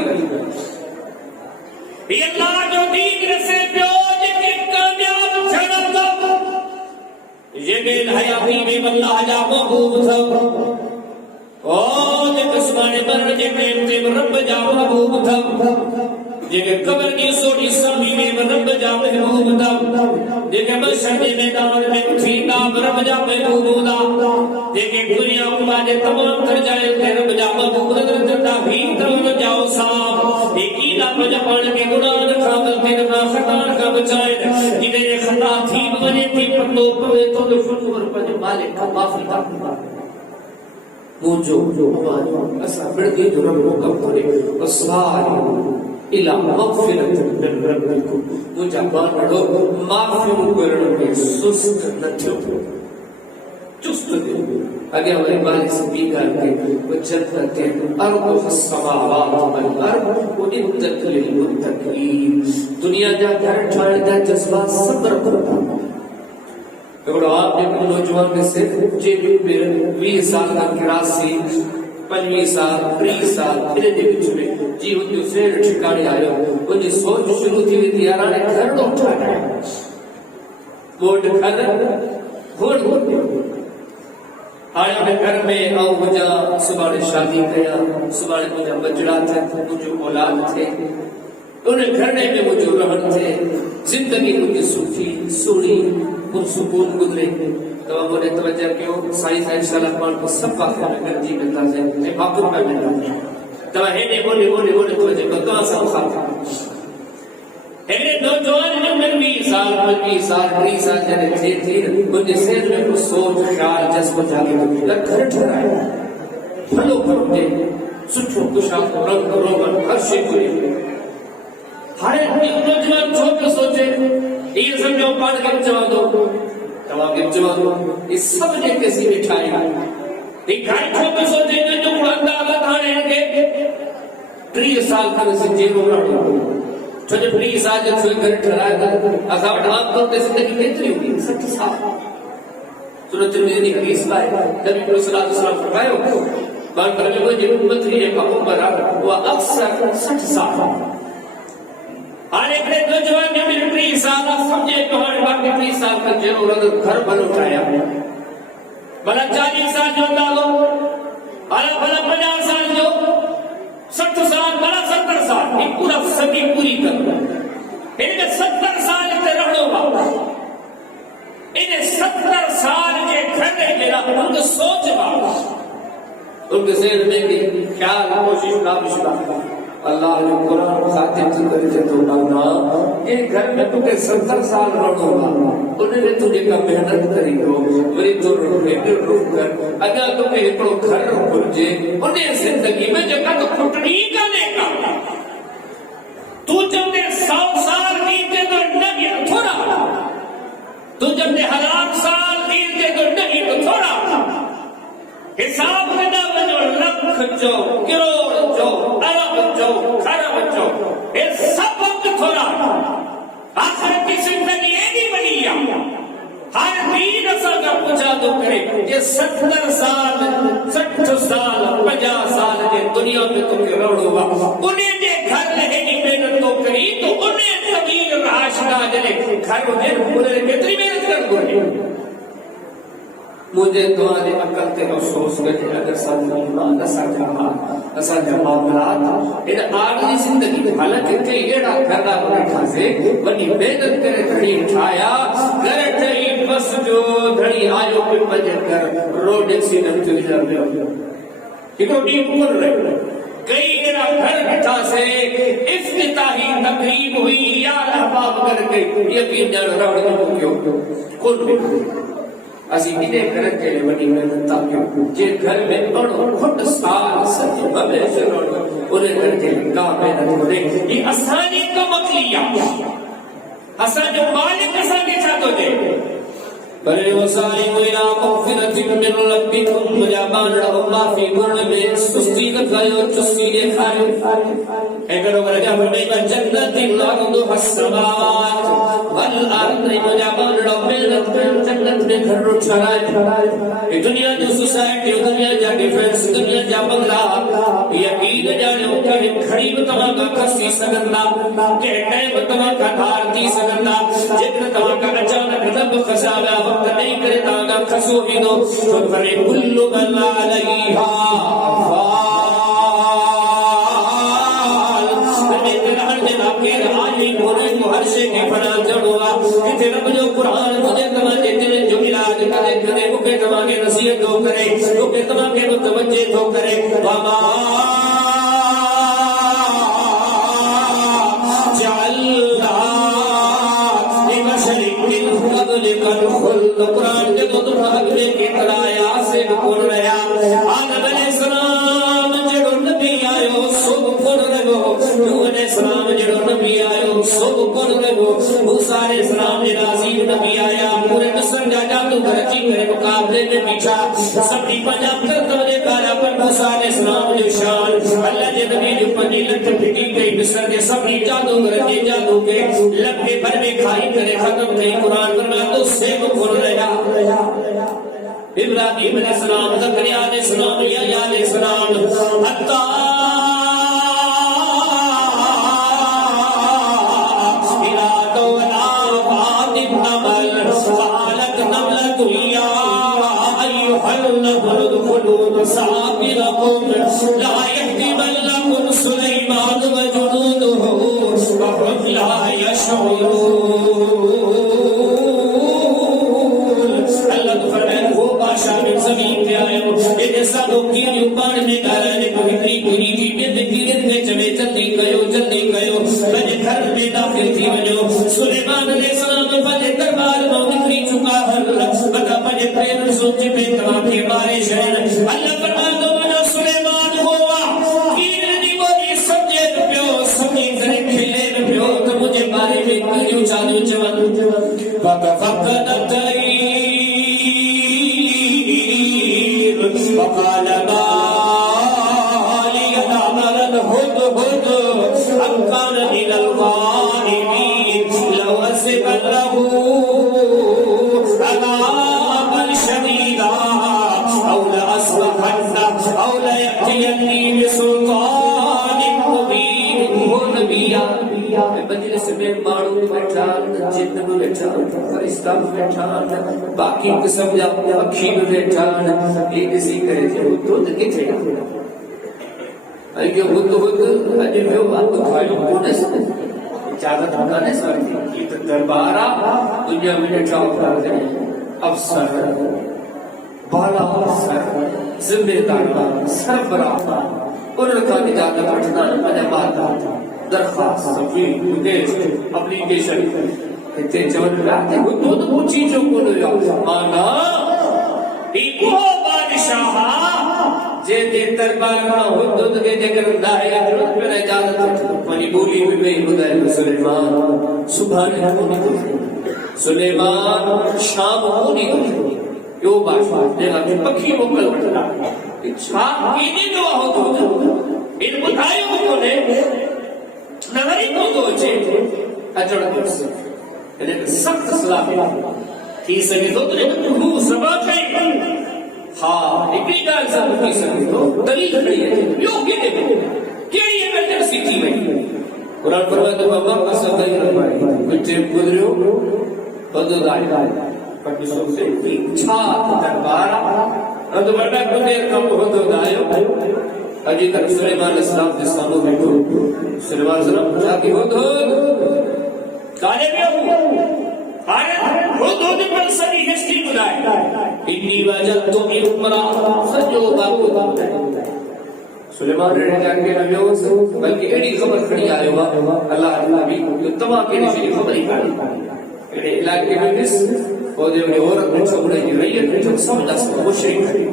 یہ اللہ جو دین سے پیوج کے کامیاب چھڑا تھا یہ دل حیاتی میں اللہ جا محبوب تھا اور جب اسمانے پر جے پہنتے رب جا محبوب تھا جے قبر کی سوڑی سمی میں رب جا محبوب تھا جے بشر کے میدان میں اٹھی نام رب جا محبوب تھا جے دنیا کو جے تمام کر جائے رب جا محبوب تھا بھی ترون جاؤ صاحب مجھے پڑھ کے گناہ رکھا غلطی رکھا خطا رکھا بچائے جنہیں خطا تھی بنے تھی پتو پوے تو دفن اور پجھ مالک کا معافی کا موجو اسا بڑی جو رب کو کرے وسوارو الى مغفرت من ربکم مجھا بانڑو معافی کرن میں سست نہ تھو چست دیو اگر ہمارے بارے سے بھی کر کے وہ جنت کے ارض السماوات والارض اعدت للمتقین دنیا جا گھر ٹھاڑ دا جذبہ صبر کرتا اگر آپ نے نوجوان میں سے جے بھی 20 سال کا کراسی 25 سال 30 سال پھر دے وچ میں جی وہ دوسرے ٹھکانے آیا وہ جی سوچ شروع تھی وی یار نے گھر نو اٹھایا کوٹ کھد ہوڑ آیا میں گھر میں آؤ مجھا صبح شادی کیا صبح مجھا بچڑا تھے مجھے اولاد تھے انہیں گھرنے میں مجھے رہن تھے زندگی مجھے سکھی سوڑی پرسکون گزرے تو مجھے توجہ کیوں سائنس انشاءاللہ پان کو سب کا خیال کر جی ملتا ہے میں باقر پہ ملتا ہے تو ہے بولے توجہ کو کہاں سب خاتا ایک نوجوان نے میں 20 سال 30 سال جنے تھے مجھے سیر میں کچھ سوچ خیال جذبہ جاگے گھر ٹھہرایا پھلو پھلو دے سٹھو کشا رنگ روغن ہر شے کوئی ہر ایک نوجوان چھوٹے سوچے یہ سمجھو پاڑ کے جواب دو جواب کے جواب دو اس سب نے کیسی مٹھائی ایک گھر چھوٹے سوچے جو قرآن دعوت آنے کے 30 سال کا سے جیرو رہا چھوٹے 30 سال جب سوئے گھر ٹھہرایا تھا اصاب ڈھانپ تو زندگی بہتری ہوگی 60 سال سورۃ ترمذی حدیث پائے نبی صلی اللہ علیہ وسلم فرمایا بار پر میں وہ جو امت ہے کا عمر وہ اکثر 60 سال ہر ایک نے نوجوان نے میرے 30 سال سمجھے کہ ہر باقی 30 سال کا جیرو گھر بن اٹھایا بلا 40 سال جو ڈالو بلا 50 سال جو 60 سال بڑا 70 سال یہ پورا صدی پوری کرنا انہیں 70 سال تے رہنو با انہیں 70 سال کے گھر کے رہا ان کو سوچ با ان کے ذہن میں کہ خیال کوشش کابش با اللہ نے قرآن خاتم سے کرے تھے تو نا یہ گھر میں تو کہ 70 سال رہنو با انہیں نے تجھے کا محنت کری ہو میری تو روح کر اگر تو کہ ایکڑو گھر پرجے انہیں زندگی میں جگہ تو کھٹنی کا لے کا تو جب نے 100 سال دیتے تو نہیں تھوڑا تو جب نے 1000 سال دیتے تو نہیں تھوڑا حساب میں نہ بجو لکھ جو کروڑ جو ارب جو خرب جو یہ سب وقت تھوڑا آخر کی زندگی ایڈی بنی ہر دین اسا کا پوچھا تو کرے یہ 70 سال 60 سال 50 سال کے دنیا میں تو کہ روڑ ہوگا انہیں نے گھر لگے گی محنت تو کری تو انہیں طویل راشدہ جلے گھر میں انہیں کتنی محنت کر گئے مجھے دعا نے عقل تے افسوس کرے اگر ساتھ ایمان اسا معاملات ان آگلی زندگی حالانکہ کئی ایڑا کرنا بیٹھا سے بنی محنت کرے دھڑی اٹھایا گھر ٹھئی بس جو دھڑی آیو پہ بجے کر روڈ ایکسیڈنٹ چلی جاتے ہو ایک روڈی اوپر رہے کئی ایڑا گھر بیٹھا سے افتتاحی تقریب ہوئی یا احباب کر کے یقین جان روڈ میں کیوں کون بھی اسی انہیں کرن کے لئے بڑی محنت تاکہ جے گھر میں بڑھو خود سال سچ ہمیشہ روڑو انہیں کر کے لئے کہاں محنت کرے یہ اسانی کا مقلیہ اسان جو مالک اسانی چاہتو دے بلے وسائم الى مغفرت من ربکم مجابان رہو معافی کرنے میں سستی کا کھائیو چستی نے کھائیو اگر وہ رجا فرمائی با جنت لعدو السماوات والارض مجابان رہو محنت کر جنت میں گھر رو چھڑائے دنیا جو سوسائٹی دنیا جا ڈیفنس دنیا جا بنگلہ یقین جانے ہو کہ کھڑی بتما کا کسی سگندہ کہ ٹائم بتما کا دھارتی سگندہ جتنا تما کا اچانک رب خسابہ وقت نہیں کرے تاگا کھسو بھی دو تو کرے کلو بلا علیہا فال ہمیں تلہر میں باقیر آئی ہونے کو ہر شے کی فنا جڑوگا کہ رب جو قرآن مجھے تمہارے دل جو علاج کرے کرے وہ کہ تمہارے نصیحت ہو کرے وہ کہ تمہارے متوجہ ہو کرے وما قرآن کے دو دفعہ اگلے کی طرح آیا سے بکول رہا آدم علیہ السلام جڑو نبی آیو سب کون لگو موسیٰ علیہ السلام جڑا عظیم نبی آیا پورے مصر جا جادو گرچی کرے مقابلے میں پیچھا سبھی پنجاب کرتا نے کارا پر موسیٰ علیہ السلام جو شان اللہ جے نبی جو پنجی لٹ پھٹی گئی مصر کے سبھی جادو گرچی جادو کے لبے بھر میں کھائی کرے ختم کئی قرآن کرنا تو سیب کھول رہا ابراہیم علیہ السلام زکریا علیہ السلام یحییٰ علیہ السلام حتی صابركم لا يحتملكم سليمان وجنوده وهم لا يشعرون اللہ تو فرمائے وہ بادشاہ میں زمین پہ آئے یہ سب کی جو پڑھنے کرنے کو ہتری پوری کی میں تیرت میں چلے جلدی گئے میں گھر میں داخل تھی وجو سلیمان علیہ السلام کے دربار میں نکلی چکا ہر بتا مجھے پیر سوچ میں تمام کے بارے شہر اللہ فرمائے تو مجھے سلیمان ہوا کیرنی بڑی سمجھے پیو سمجھے کرے کھلے پیو تو مجھے بارے میں کیوں چالو جوان فقد تیر وقال ما لي نعمل الهدهد أم كان من الغائبين لو أسبنه عذابا شديدا أو لأصبحن أو ليأتيني بسلطان مبين هو نبي مجلس میں مانو بیٹھا جن میں بیٹھا فرشتہ بیٹھا باقی قسم جا اکھی میں بیٹھا یہ کسی کرے تھے تو کتنے اگر خود اجے میں بات کھائی کون ہے اجازت ہونے سارتی یہ تو دربارہ دنیا میں بیٹھا ہوا ہے افسر بالا افسر ذمہ دار سربراہ ان کا اجازت اٹھنا مجھے بات درخواست سفیر مدیش اپلیکیشن کہتے چون راتے وہ دو چیزوں کو لیا مانا ایک وہ بادشاہ جے دے دربار کا حدود کے جگر دائرہ حضرت پر اجازت پنی بولی میں میں خدای سلیمان سبحان اللہ سلیمان شام ہونی یو بادشاہ نے ہمیں پکھی مکل بٹھنا شام کینے جو حدود ان بتائیوں کو نے نظری تو دو چھے اجڑ کرسے یعنی سخت سلامی کی سکے تو تنے روح سبا چاہی ہاں اکلی ڈال سب کی سکے تو دلیل کھڑی ہے یوں گینے کو کیڑی ہے میں جب سیکھی میں قرآن فرمائے تو بابا قصد دلی رکھوائی کچھ ٹیپ گزریو حدود آئی پرمیسوں سے چھات دربارہ تو بڑا کدیر کا حدود آئے اجی تک سلیمان علیہ السلام کے سامنے بیٹھو سلیمان علیہ السلام پوچھا کہ ہدہد کانے میں ہوں ہدہد پر سری ہسٹری بلائے انی وجدت امرأ سجو باقو سلیمان نے کہا کہ نبیوں سے بلکہ ایڈی خبر کھڑی آئے ہوا اللہ بھی تمام کے نشی خبر ہی کھڑی ایڈے علاقے میں بس وہ دے انہیں عورت میں چھوڑے کی ریت میں چھوڑ سمجھا سکتا مشرک کھڑی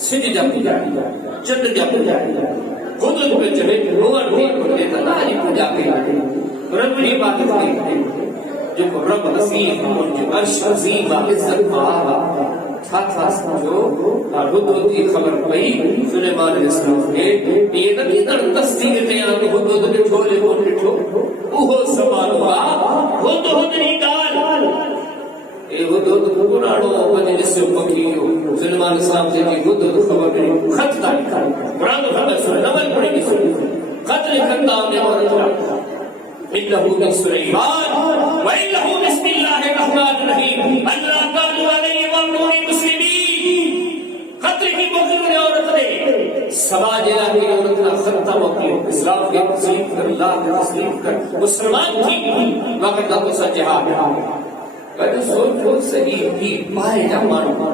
سجھ جاتی جاتی چند جاتی جاتی خود ان پہ چلے روان بھی کرتے تھا نالی کو جا کے رب نے بات کی جو رب عظیم ان جو عرش عظیم عزت مآبا تھا جو حدود کی خبر پئی سلیمان علیہ السلام کے یہ نبی در تصدیق دیاں تو حدود نے چھولے کون لٹھو اوہو سوال ہوا حدود نہیں ڈال اے حدود قرآنوں مجلس سے پکیو سلیمان علیہ السلام سے کہ حدود خبر نہیں خط داری قرآن تو خبر سنے نمل پڑے گی سنے خط لکھتا ہمیں اور إنه من سليمان وإنه بسم الله الرحمن الرحيم ألا قالوا علي وأمروا المسلمين خطر کی بخیر نے عورت نے سماج علاقے عورت نے خطہ موقعی اسلام کے تسلیم کر اللہ کے تسلیم کر مسلمان کی وقت کا تو جہاد ہے سوچو صحیح کی پائے جا مانو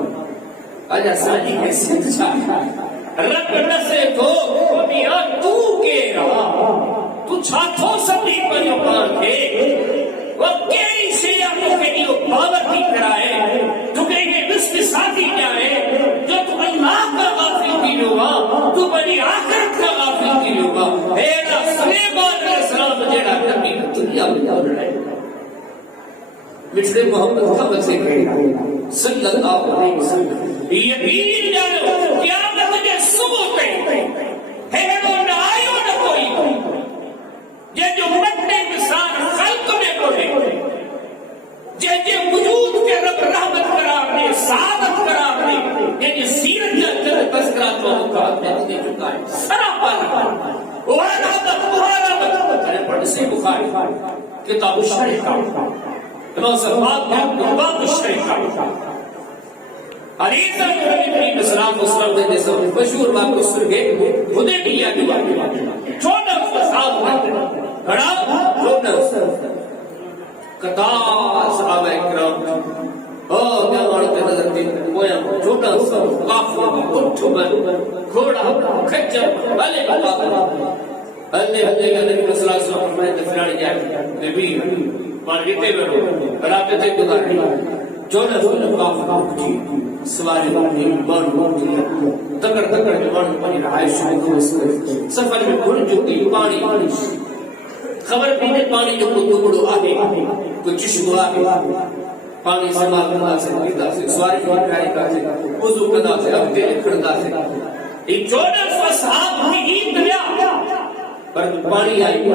آجا ساجی کے سکھ چاہتا رب نسے تو میاں تو کے رہا تو چھاتوں سبھی پر یقان تھے وہ کئی سے اپنے کے لیے باور کی کرائے تو کہیں گے بسم ساتھی جائے جو تو اللہ کا غافل کی لوگا تو بنی آخرت کا غافل کی لوگا اینا سلیمان علیہ السلام مٹھڑے محمد کا بچے کہنا صلی اللہ علیہ وسلم یقین جانو قیامت کے صبح پہ ہے وہ نہ آئیو نہ کوئی یہ جو مٹے انسان خلق میں بولے جے وجود کے رب رحمت قرار دے سعادت قرار دے یہ سیرت جنت تذکرات و مقام میں دے چکا ہے سراپا وہاں پڑھ سے بخاری کتاب الشریعہ امام صفات میں باب الشریعہ عریضہ کریم اسلام مسلم نے جیسا مشہور باب کو سن گئے حدیبیہ کی بات چھوٹا فساد بڑا چھوٹا قطار صحابہ اکرام کیا مارتے نظر دی کویا چھوٹا سا کافر اٹھ بن گھوڑا کھچر بلے بابا اللہ کے نبی صلی اللہ علیہ وسلم فرمائے دفرانی جائے نبی مان گیتے بیٹھو رابطے تے گزارے چھوٹا سا کافر سواری مان تکڑ تکڑ کے مان پانی رہائش سفر میں گھڑ چکی پانی خبر پینے پانی جو ٹکڑو آگے کوئی چشمو آگے پانی سما کرنا سے پیتا سے سواری پھائی کا سے وضو کرنا سے اب تیرے کھڑتا سے ایک چھوٹا سا صاحب کی گیت لیا پر پانی آئی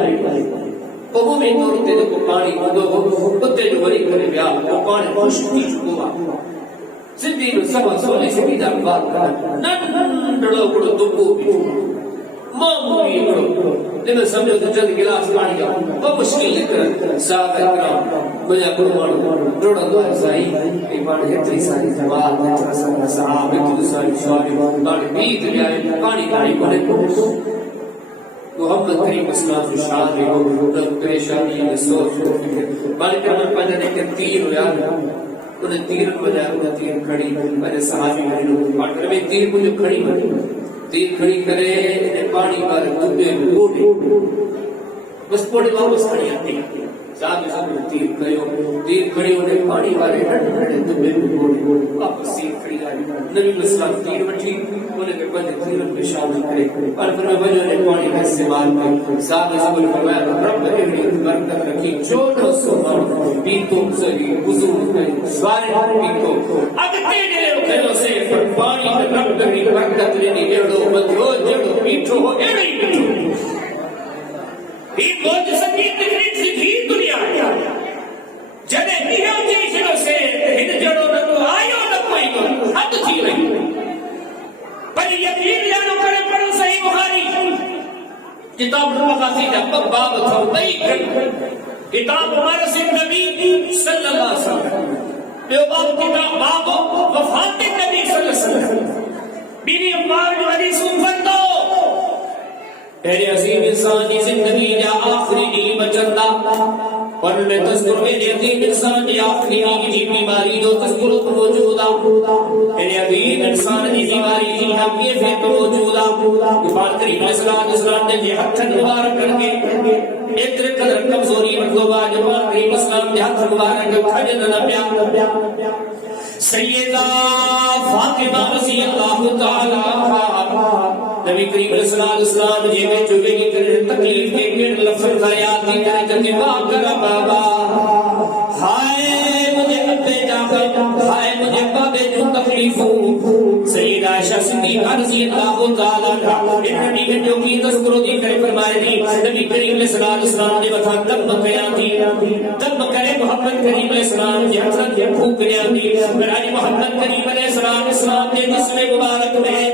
وہ میں توڑتے کو پانی دو کتے جو بری کرے بیا وہ پانی خوشکی چکوا سندھی میں سبا سونے سے بیدہ بات کرنا ننڈڑو کڑو دکو بھی معمولی کرو لیکن سمجھو تو چند گلاس پانی کا وہ مشکل لکر صاحب اکرام مجھا قربان روڑا دو ایسائی ایمان اتنی ساری زبان اتنا سارا صحاب اتنی ساری سواری پانی بیت گیا پانی پانی پانی محمد کریم اسلام کی شان ہے رب پریشانی میں سوچ پانی کرنا پہنے کے تیر ہو یاد انہیں تیر بجائے انہیں تیر کھڑی میرے صحابی میرے لوگ پاٹر میں تیر کو جو کھڑی بنی تیر کھڑی کرے انہیں پانی پر دبے بوڑے بس پوڑے واپس کھڑی آتی صاحب صاحب تیر کھڑی انہیں پانی والے ہڑے دبے بوڑے واپس تیر کھڑی آئی نبی اسلام تیر بٹھی انہیں کہ پہلے تیر میں شامل کرے اور پھر میں بجھو نے پانی کا استعمال کر صاحب صاحب فرمایا رب اے برکت رکھی چھوٹو سو مر بیتو سری بزرگ سوارے بیتو اگتے جلے کھلو سے پانی میں رب کی برکت لینی ایڑو بدھو جڑو بیٹھو ہو ایڑی بیٹھو یہ بہت سکی تکریف سکھی دنیا جنے دیو جیسے سے ہن جڑو نکو آئیو نکو حد تھی رہی پر یقین جانو کرے پڑھو صحیح بخاری کتاب المغازی جب باب تھا نئی کتاب ہمارے سے نبی صلی اللہ علیہ وسلم جو باب کتاب باب وفات نبی صلی اللہ علیہ وسلم بیوی امار جو حدیث فرماتا تیرے عظیم انسانی زندگی یا آخری نہیں بچندا اور میں تذکر میرے عظیم انسان کی آخری کی بیماری جو تذکر تو موجود میرے عظیم انسان کی بیماری کی حقیقت ہے تو موجود بات کریم اسلام نے یہ ہاتھ مبارک کر کے ایک قدر کمزوری مطلبہ جماعت کریم اسلام نے ہاتھ مبارک کھجن نہ پیا سیدہ فاطمہ رضی اللہ تعالی نبی کریم صلی اللہ علیہ وسلم جی میں چوبے کی تکلیف کے پھر لفظ فریاد دی کرے جب ماں کرا بابا ہائے مجھے ابے جا ہائے مجھے بابے جو تکلیف سیدہ عائشہ صدیقہ رضی اللہ تعالی عنہا نبی جو کی تذکر دی کرے فرمائے دی نبی کریم صلی اللہ علیہ وسلم نے بتا دم کیا دی دم کرے محمد کریم علیہ السلام جی حضرت کی بھوک گیا دی میرے محمد کریم علیہ السلام نے جسم مبارک میں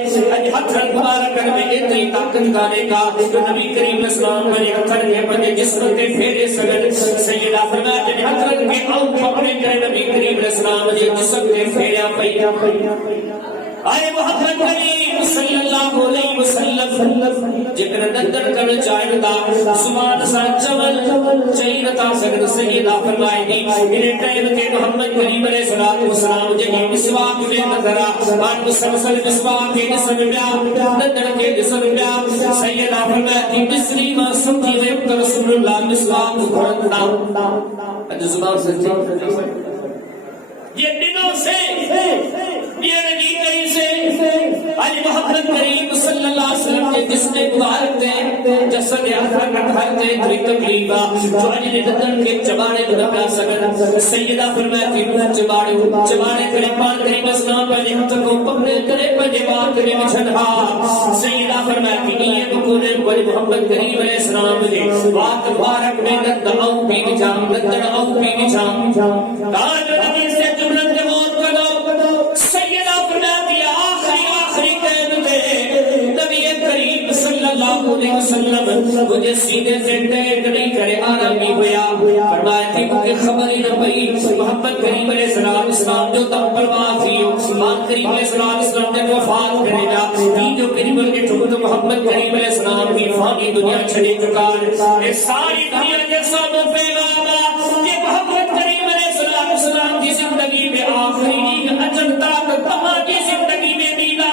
حضرت مبارک میں اتنی طاقت گانے کا جو نبی کریم علیہ السلام نے ہتھر کے بنے جسم کے پھیرے سگن سیدہ فرمایا کہ حضرت کے آنکھ پکڑے کرے نبی کریم علیہ السلام نے جسم کے پھیریا پیا آئے محمد کریم صلی اللہ علیہ وسلم جکر نندر کر چاہیے دا سبحان سا چمل چاہیے تا سگن سیدہ فرمائے دی انہیں ٹائم کے محمد کریم علیہ السلام جگہ مسواک میں نظرہ آن مسلسل مسواک کے جسم بیا نندر کے جسم بیا سیدہ فرمائے دی مصری ما سمجھی میں رسول اللہ مسواک بھرندہ ادھو زبان سچے یہ دنوں سے یہ نبی کریم سے آج محمد کریم صلی اللہ علیہ وسلم کے جسم مبارک دے جسد اثر ہر تے کوئی تکلیف جو اجنے بدن کے چباڑے نہ پیا سکن سیدہ فرماتی چباڑے کرے پان کریم اسلام پہلے ہم کو پکڑے کرے پہلے بات کرے چھڑا سیدہ فرماتی یہ بکولے بڑے محمد کریم علیہ السلام نے بات مبارک میں گند او پی جام گند او پی جام کاج نبی سے جملت کے موت کرو سیدہ فرماتی آخری قید دے نبی کریم صلی اللہ علیہ وسلم مجھے سینے سے ٹیک نہیں کرے آرامی ہویا فرمایا تھی مجھے خبر ہی نہ پئی محمد کریم علیہ السلام جو تم پرواز تھی عثمان کریم علیہ السلام نے وفات کرے گا یہ جو کریم کے ٹھمت محمد کریم علیہ السلام کی فانی دنیا چھڑے چکا ہے ساری دنیا کے سب پیغام کہ محمد کریم علیہ السلام کی زندگی میں آخری اجل تک تمہاری زندگی میں دینا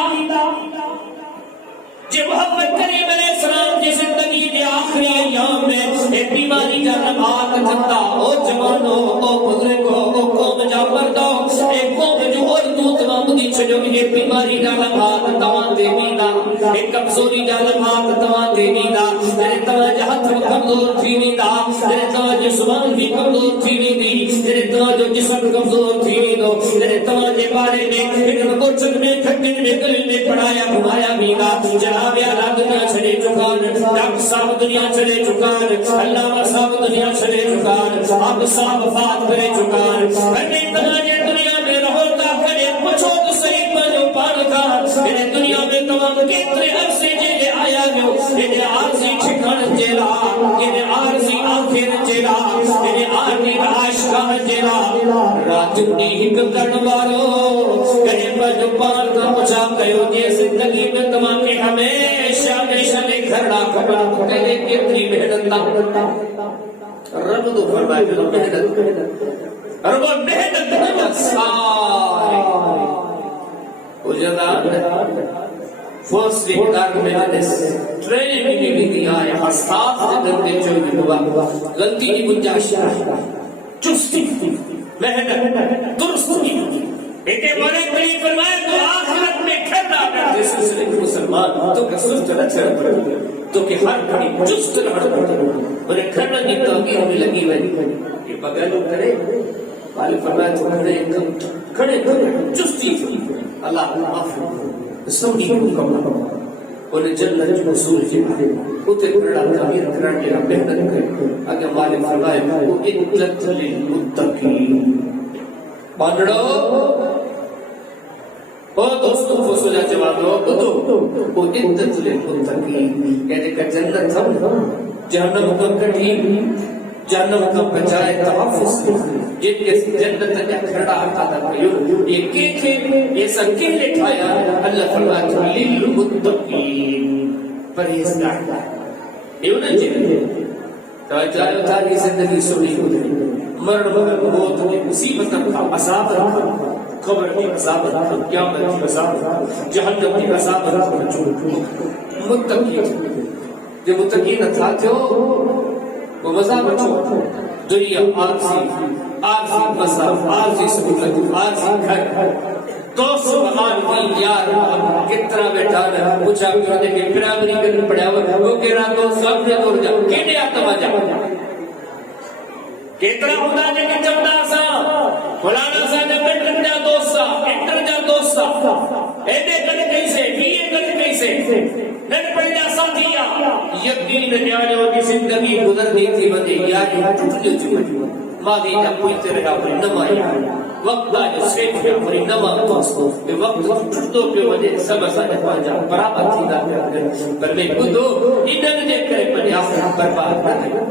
جب محمد کریم علیہ السلام کی زندگی کے آخری ایام میں ایک بیماری کا نبات جھندا او جوانو او بزرگو او قوم جا مردو ایک قوم جو اور تو تمام دی چھجو ایک بیماری کا نبات تمام دے دینا ایک کمزوری کا نبات تمام دے دینا تیرے توجہ ہاتھ کمزور تھی نیدا تیرے توجہ زبان بھی کمزور تھی نیدی تیرے توجہ جسم کمزور تھی نیدو تیرے توجہ بارے میں ایک مکوچن میں کھٹن میں گل میں پڑھایا گھمایا میگا جناب اعلیٰ دنیا چھڑے چکان ڈاکٹر صاحب دنیا چھڑے چکان علامہ صاحب دنیا چھڑے چکان اب صاحب وفات کرے چکان کرنے تمہارے دنیا میں رہو تا کرے پوچھو تو صحیح پنجو پان کا انہیں دنیا میں تمام کتنے عرصے جیلے آیا جو انہیں عارضی ٹھکان جیلا انہیں عارضی آخر جیلا انہیں عارضی عاشقان جیلا راجنی حکم کرنوارو کرے پنجو پان کا مجھا کہو جے زندگی میں تمام کے ہمیشہ ہمیشہ لے گھر نہ کھڑا کہے کتنی محنت رب تو فرمائے کہ محنت اور وہ محنت سارے اجدان فرسٹ ریکارڈ میں آنے سے ٹریننگ بھی دیا ہے حساس سے گندے چوئی ہوا غلطی کی گنجائش چستی محنت درستی ایک بڑے بڑی فرمائے تو آخرت میں کھڑا کرتے سلسلے کے مسلمان تو کہ سست نہ چھڑ پڑے تو کہ ہر گھڑی چست نہ پڑے اور ایک کھڑا کی توقیر ہمیں لگی ہوئی کہ بغیر کرے والے فرمائے تو کھڑے چستی اللہ معاف سمجھی کو کم انہیں جنت جو حصول جائے اتنے کھڑا تعمیر کرنے کا محنت کرے اگر والے فرمائے وہ عدت للمتقین پانڈو او دوستوں کو سجا جواب دو وہ عدت للمتقین کہتے کہ جنت ہم جہنم کو کٹھی جہنم کو بچائے تحفظ جن کے جنت کا کھڑا آتا تھا یہ کیکے یہ سکے لٹھایا اللہ فرماتا للمتقین پرہیزگار یہ انہیں جنت توجہ تاری زندگی سنی مرد موت کی مصیبت کا عذاب رکھا قبر کی عذاب رکھا قیامت کی عذاب رکھا جہنم کی عذاب رکھا متقین جو متقین تھا جو وہ مزہ بچو دنیا آرزی مزہ آرزی سکولت آرزی گھر دوست آرزی یار کتنا بیٹھا رہا پوچھا کیوں نے کہ پرامری کرنے پڑے وہ کہہ رہا دوست سب نے دور جا کہنے آتا مجھا کتنا ہوتا ہے کہ جب ناسا مولانا صاحب نے بیٹھن جا دوستا انٹر جا دوستا ایڈے کنے کیسے بیئے کنے کیسے نٹ پڑ جا ساتھیا یقین نیالوں کی زندگی گزر دی تھی بدے یاری ٹوٹ جو چکے ماضی جا پوچھتے رہا پر نمائی وقت آج سیٹ کیا پر نمائی دوستو وقت ٹوٹو پہ وجہ سب ساجہ پاجا برابر تھی دا پر میں کدو انہوں نے کرے پر آخر برباد کرے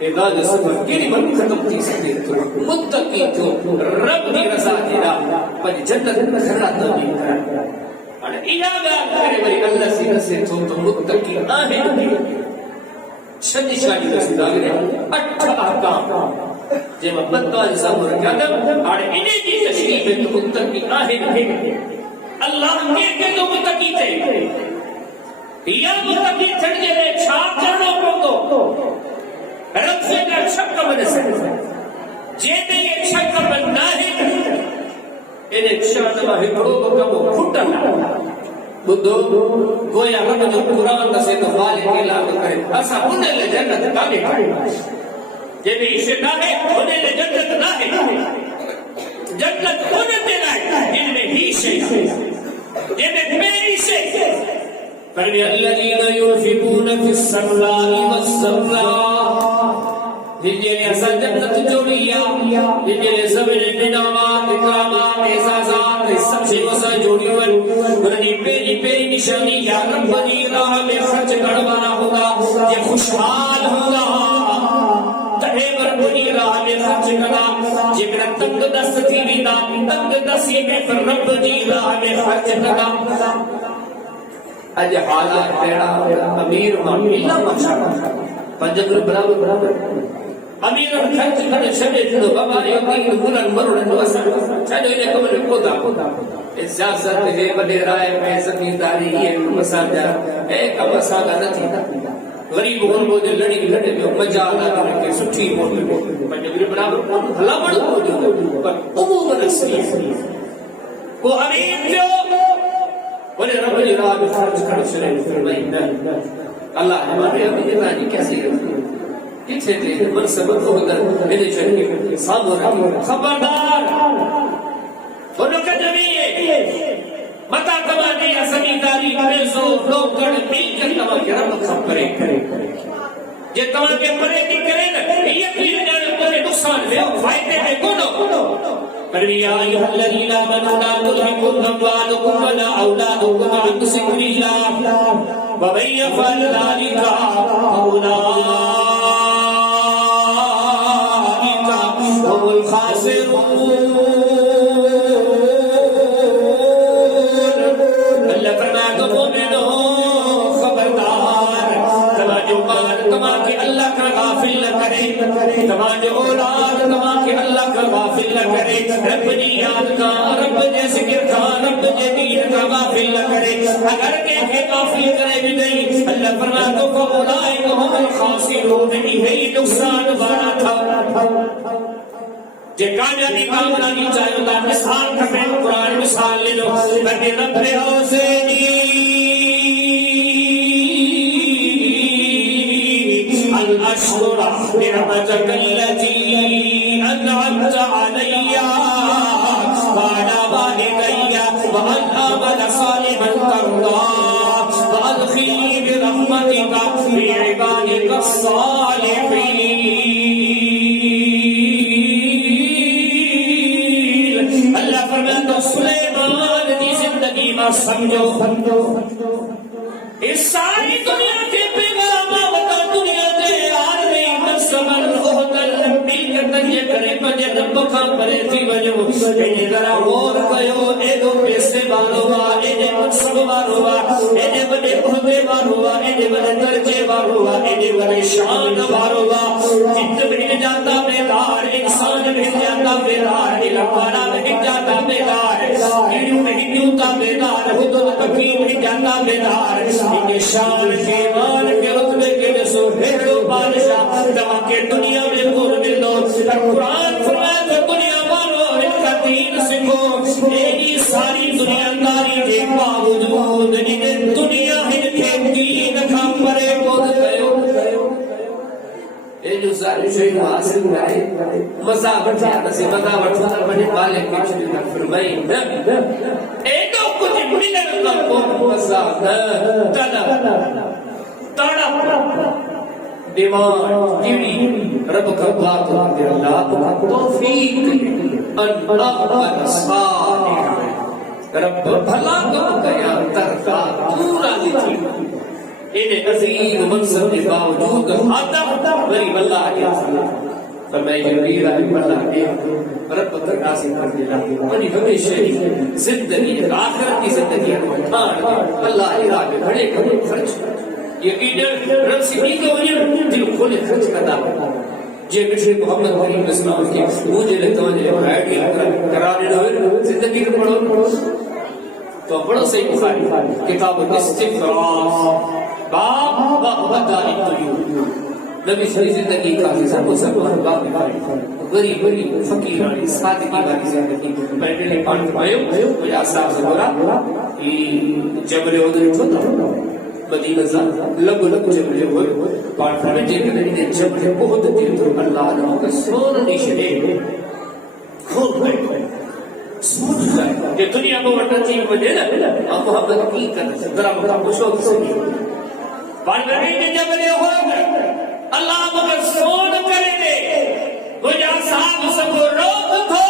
اعداد سفر کیلی من ختم تھی سکتے تو متقی تو رب دی رضا دینا پر جنت کھڑا تو نہیں کرا اور ایجاد کرے بری اللہ سے نسے تو متقی آہیں شدی شادی رسول آگرے 8 احکام جب بدبا جسا مرکادم اور انہیں کی تشریف ہے تو متقی آہیں اللہ کے تو متقی تھے یا متقی تھڑ جے چھاپ کرنو کو تو رب سے کا شک بن سکتا جینے یہ شک بننا ہے انہیں شانما ہکڑو کا وہ کھٹا بدھو گویا رب جو قرآن دسے تو خالق اعلان کرے اسا انہیں لے جنت کانے جے بھی اسے نہ ہے انہیں لے جنت نہ ہے جنت انہیں دینا ہے جن میں ہی سے جن میں میری سے فرمی الذین ينفقون في السراء والضراء جن نے ایسا جنت جوڑیا جن نے زمین انعامات اکرامات اعزازات سب سے وسا جوڑی ون انہی پہلی نشانی یا رب دی راہ میں خرچ کروانا ہوگا یہ خوشحال ہوگا تہے رب دی راہ میں خرچ کرنا جگر تنگ دست تھی وینا تنگ دست یہ کہ رب دی راہ میں خرچ کرنا اج حالات پیڑا امیر ملا مشاکل پنجگر برابر امیر خرچ کرنے شبے جنو بابا یقین مولن مرن وسا چلو انہیں کمر خدا سیاست ہے بڑے رائے میں زمینداری ہے مساجا ایک مساجا نتھی غریب غربو دے لڑی لڑے میں مجالا کے سٹھی موٹی پنجگر برابر بھلا بڑا ہو پر عموم رسمی کو امیر جو بولے رب جی راہ میں خرچ کرنے شرے فرمائی اللہ ہمارے امیر راجی کیسے رکھتے کچھے دے منصب خودر میرے چڑھے صبر خبردار انہوں کا جمعیے متا کمانی یا زمینداری پیسو لوکڑ مل کر تمام کے رب خبرے جے تمام کے پرے کی کرے نا یہ بھی جانے پرے نقصان لے فائدے میں کونو فرمی یا ایہا الذین آمنوا لا تلہکم اموالکم ولا اولادکم عن ذکر اللہ ومن یفعل ذلک فاولئک هم الخاسرون اللہ فرمایا تو مومنو خبردار تمہارے مال تمہارے اللہ کا غافل نہ کرے تمہارے اولاد تمہارے اللہ کا غافل نہ کرے رب جی یاد کا رب جے ذکر کا رب جے دین کا غافل نہ کرے اگر کہ غافل کرے بھی نہیں اللہ فرمایا تو فاولئک هم الخاسرون یہی نقصان والا تھا جے کامیابی کامرانی چاہے اللہ مثال کھپے قرآن مثال لے لو بلکہ رب حسینی الاشکر نعمتک التي انعمت علی وعلى والدی وان اعمل صالحا ترضاه وادخلنی برحمتک في عبادک الصالحین اللہ فرماتا سلیمان دی زندگی میں سمجھو اس ساری دنیا کے پیغام آوتا دنیا دے آرمی منصبر ہوتل مل کر تجھے کرے پجے رب خان پرے تھی وجو انہیں ذرا غور کہو ایدو پیسے باروا انہیں منصب باروا انہیں بڑے عہدے باروا انہیں بڑے درجے باروا انہیں بڑے شان باروا جت بھیڑ جاتا بیدار انسان بھیڑ جاتا بیدار علمانا بھیڑ جاتا بیدار کیڑیوں میں ہندیوتا بیدار حدود کبھی بھیڑ جاتا بیدار انہیں شان کے مان کے رتبے کے جسو بھیڑو بادشاہ دوا کے دنیا میں پور ملو قرآن فرمائے تو دنیا والو ان کا دین سکھو ایلی ساری دنیا داری دے باوجود انہیں دنیا ان کے دین کا پرے بود گئے اے جو ساری شہید حاصل گئے مزا بٹھا نسی مزا بٹھا بڑے بالے کے چھوٹی کا فرمائی اے دو کچھ ملن کا کون مزا تڑا دیوان تیڑی رب کا بات دے اللہ توفیق ان اعمل صالحا رب بھلا کم کیا ترکا پورا لکھی انہیں عظیم منصب کے باوجود آدم غریب اللہ علیہ السلام فرمائے غریب اللہ علیہ رب تک حاصل کر دیا انہیں ہمیشہ زندگی آخرت کی زندگی اللہ علیہ کے بڑے کھڑے خرچ یہ ایڈر رب سکھی کو دل کھولے خرچ کرتا جے بچے محمد کریم اسلام کی مجھے لگتا ہے آئیڈی قرار دینا ہوئے زندگی کو پڑھو تو پڑھو صحیح بخاری کتاب الاستغفار باب بدائع الطیور نبی صلی زندگی کا حصہ مسلمان باب غریب فقیرانی صادقی والی زندگی میں نے پان فرمایا مجھے صاحب سے بولا جبل احد چھوٹا مدینہ سے لگ لگ جبل احد پاٹ میں جے کنے جبل احد تے تو اللہ نے سون نشے خود ہے سوچ ہے کہ دنیا میں وٹا چیز وجے نا اب محبت کی کر ذرا بڑا خوشو سے پاٹ میں جبل احد اللہ مگر سون کرے دے مجھا صاحب سب روک دو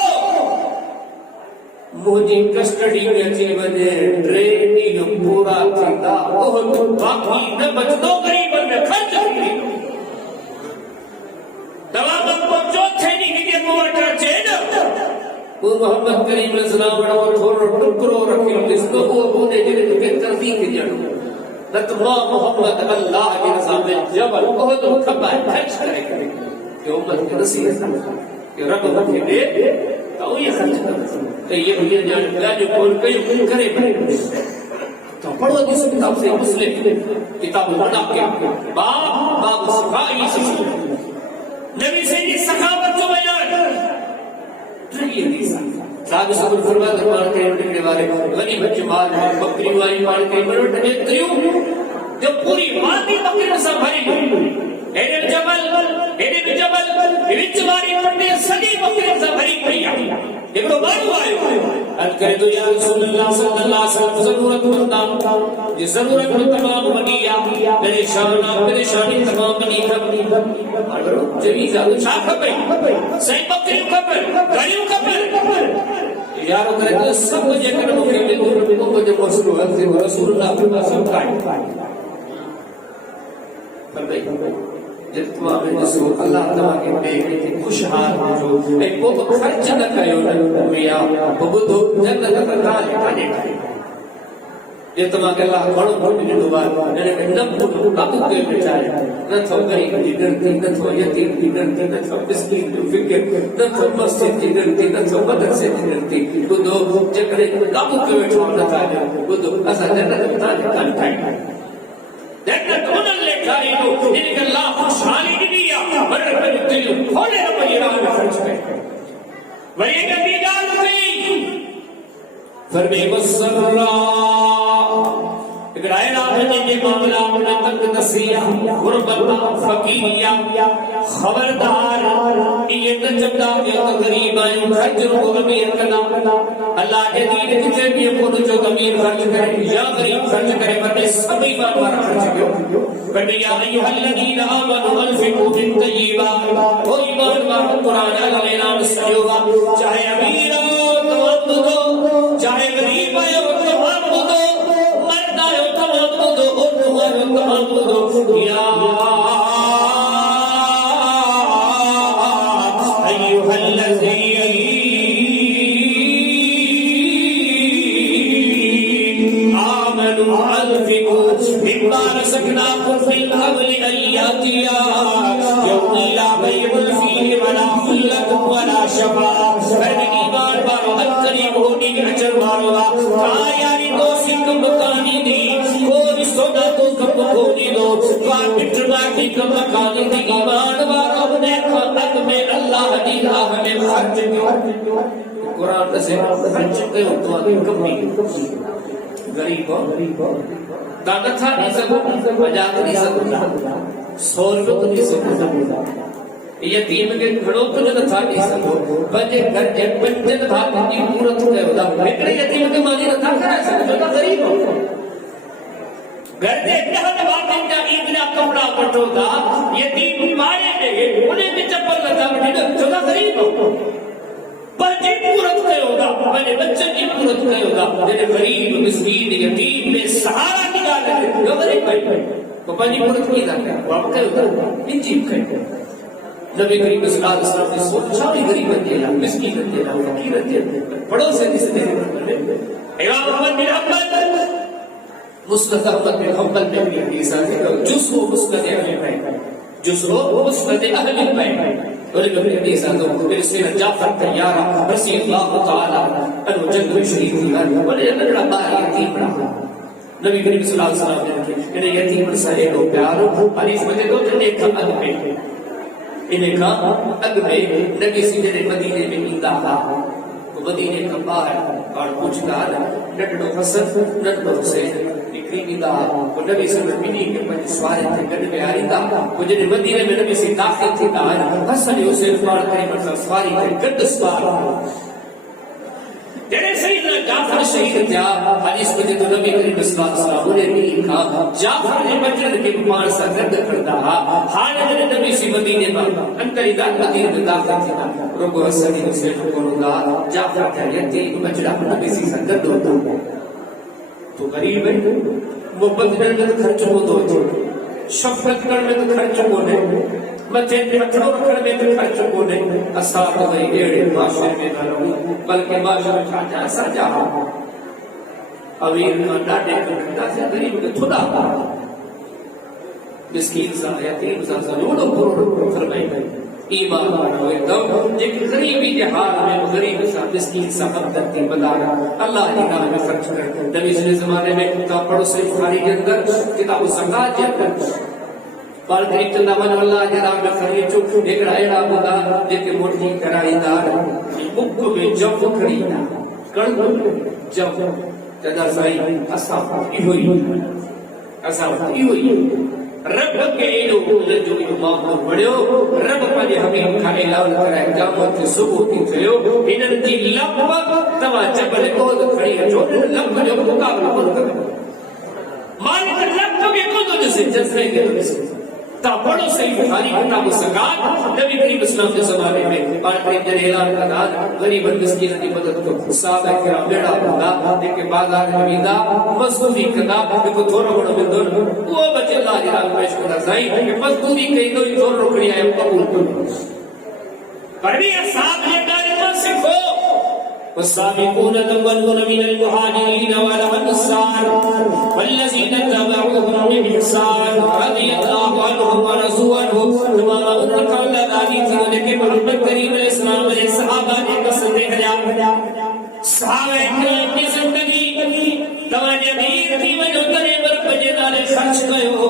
مجھے کسٹڈی میں چی وجہ ٹریننگ پورا تھا بہت باقی نہ بچ دو غریبن میں خرچ کی دوام کو چوتھے نہیں کہ وہ اٹھا چینا وہ محمد کریم علیہ السلام اور تھوڑا ٹکرو رکھیں جس کو وہ بونے جنہیں تو کہ تردیق کی جانو نتبا محمد اللہ کے نظام جبل بہت کھپا ہے خرچ کرے کہ امت کے نصیحت کہ رب وقت دے تو یہ خرچ کرے کہ یہ بھئی جانے گا جو کون کئی کرے بھئی تو پڑھو جس کتاب سے مسلم کتاب المناق کے باب صفائی سے نبی سے یہ سخاوت جو بیان یہ دیسا صاحب سبر فرما دربار کے انٹکڑے والے غنی بچے مال ہے بکری والی مال کے منٹ ایک تریوں جو پوری مادی بکری میں سب بھری ہوئی ایڈر جبل وچ ماری پٹے سگی بکری میں سب بھری پڑی ایک تو بارو آئے ارد کرے تو یا رسول اللہ صلی اللہ علیہ وسلم ضرورت مندہ جس ضرورت میں تمام بنی یا پریشانی تمام بنی اگر جویزہ چھا کھپے سہی بکری کھپے گھڑیوں کھپے یارو کرے تو سب مجھے کرنے کے لئے تو مجھے رسول اللہ پر سب کھائے فرمائی جب تمام رسول اللہ تعالیٰ کے بیٹے تھے خوشحال جو ایک وہ خرچ نہ کہو میاں بگدو جنت کا کھانے کھانے یہ تمام کہ اللہ بڑھو بڑھو میں دوبار میں نے نبو ابو کے بچائے نہ تھو غریب کی ڈرتی نہ تھو یتیم کی ڈرتی نہ تھو مسکین کی فکر نہ تھو مسجد کی ڈرتی نہ تھو مدرسے کی ڈرتی بدو جکڑے ابو کے بچھو نہ تھا بدو ایسا جنت کا کھانے جنت انہوں نے کھائی دو ان کے اللہ خوشحالی نہیں دیا مرد پر دل کھولے رب یہ راہ میں خرچ کرے وہی نبی جان گئی فرمی بسرہ اگر آئے راہ میں یہ معاملہ اپنا تک نصیح غربت فقیریہ خبردار یہ نجمدہ یہ غریب آئیں خرچ کو امیر کرنا اللہ کے دین کی چیزیں کو جو امیر خرچ کرے یا غریب خرچ کرے ورنہ سبھی بار بار خرچ کرو بڑی یا ایوہ الذین آمنوا انفقوا من طیبات وہ ایمان بار قرآن علیہ نام سیوہ چاہے امیر ہو تمام دو چاہے غریب آئے ہو تمام دو مرد آئے ہو تمام دو اور تمام دو یا ایوہ الذین رزقناكم في الأرض أياتيا يوم لا بيع فيه ولا خلة ولا شفاعة فرد ایمان بارو حد قریب ہونے کے اجر مارو کہا یاری دوستی کم مکانی دی کوئی سونا تو کم کھولی دو وہاں پٹرنا کی کم مکانی دی ایمان بارو نے خلق میں اللہ دی راہ میں خرچ کیوں قرآن سے خرچ کیوں تو کم نہیں غریب ہو طاقت تھا نہیں سکو مجاق نہیں سکو 100 روپے تو نہیں سکو یتیم کے گھڑوں تو نہیں تھا نہیں سکو بجے گھر جب بچن بھاگ کی پورت ہو گئے ہوتا ایکڑے یتیم کے مالی نہ تھا کرا سکو جو غریب ہو گھر جب جہاں بھاگ جا اتنا کپڑا پٹو تھا یتیم مارے دے انہیں بھی چپل لگا بٹھے جو غریب ہو بچے پورت گئے ہوگا میں بچے کی پورت گئے ہوگا میرے غریب مسکین یتیم میں سہارا نکال رہے جو غریب بھائی تو پانی پورت کی جاتا ہے وہ آپ کہے ہوگا ان چیز کہے نبی کریم صلی اللہ علیہ وسلم نے سوچا بھی غریب دینا مسکین دینا فقیر دینا بڑوں سے کس نے امام احمد بن حنبل مسند احمد بن حنبل میں بھی حدیث آتی ہے جس وہ مسند اہل بیت جس وہ مسند اہل بیت اور نبی حدیث آتا ہے میرے سینہ جعفر تیارہ رسی اللہ تعالی انو جنگ شریف کی ولی انہا بار یتیم رہا نبی کریم صلی اللہ علیہ وسلم نے کہا انہیں یتیم رسائے دو پیارو حدیث مجھے دو جنہیں کا اگ میں انہیں کہا اگ میں نبی سیدھے مدینے میں اندہ تو مدینے کا باہر اور پوچھتا نڈڑو حسن نڈڑو حسین نکری دا وہ نبی سے مدینی کے پنج سوارے تھے گڈ میں آئیدا وہ جن مدینے میں نبی سے داخل تھی دا حسن حسین سوار کرے مطلب سواری تھے گڈ سوار تیرے سیدنا جعفر شہید تھا حدیث میں تو نبی کریم صلی اللہ علیہ وسلم نے بھی کہا جعفر نے بچن کے پار سے گرد کرتا حال نے نبی سے مدینے میں انکر دا مدینے میں داخل تھا رکو حسن حسین کو دا جعفر تھا یتی بچڑا نبی سے گرد ہوتا تو غریب ہے محبت کرنے میں خرچ ہو دو شفقت کرنے میں خرچ ہو نے مجھے پتھروں کرنے میں خرچ ہو نے اصحاب بھائی ایڑے معاشرے میں نہ رہو بلکہ معاشرے میں کھاجا سجا امیر کا ڈاٹے کرتا سے غریب کا تھوڑا مسکین سا یتیم سا ضرور پرو فرمائے ایمان ہوئے دم جب غریبی کے حال میں غریب سا مسکین سا ہمدردی بدانا اللہ کی راہ میں خرچ کر نبی صلی زمانے میں کتاب پڑھو صحیح بخاری کے اندر کتاب الزکات کے اندر بال قریب چندہ من اللہ کے راہ میں خرید چک ایک رائڑا بدا جیتے موٹی کرائی دار مکھ میں جب کھڑینا کڑھ جب جدا سائی اصافی ہوئی رب کے ایلو جو امام کو پڑھو رب پانے ہمیں کھانے لاؤن کرائے جامعت کے ثبوتی تھیو انہن کی لب توا جبل بود کھڑی ہے جو لب جو مقابل بود کرو مالک لب کے کودو جسے جذرے کے جسے تا پڑھو صحیح بخاری کتاب الزکات نبی کریم اسلام کے زمانے میں بال قریب جن اعلان کرا غریب مسکین کی مدد کو صحابہ کرام بیڑا بندا دیکھ بازار میں دا مزدوری کرا دیکھو تھوڑا بڑا بدل وہ بچے اللہ کی راہ میں شکر سائیں کہ مزدوری کہیں تو تھوڑا روکڑی ہے قبول کرو پڑھی اصحاب نے کلمہ سیکھو والسابقون الأولون من المهاجرين والأنصار والذين اتبعوهم بإحسان رضي الله عنهم ورضوا عنه تمام ان قول ذلك کہ محمد کریم علیہ السلام علیہ صحابہ نے پسند کیا صحابہ کرام کی زندگی تمہارے امیر کی وجہ کرے پر پجے نالے خرچ کیو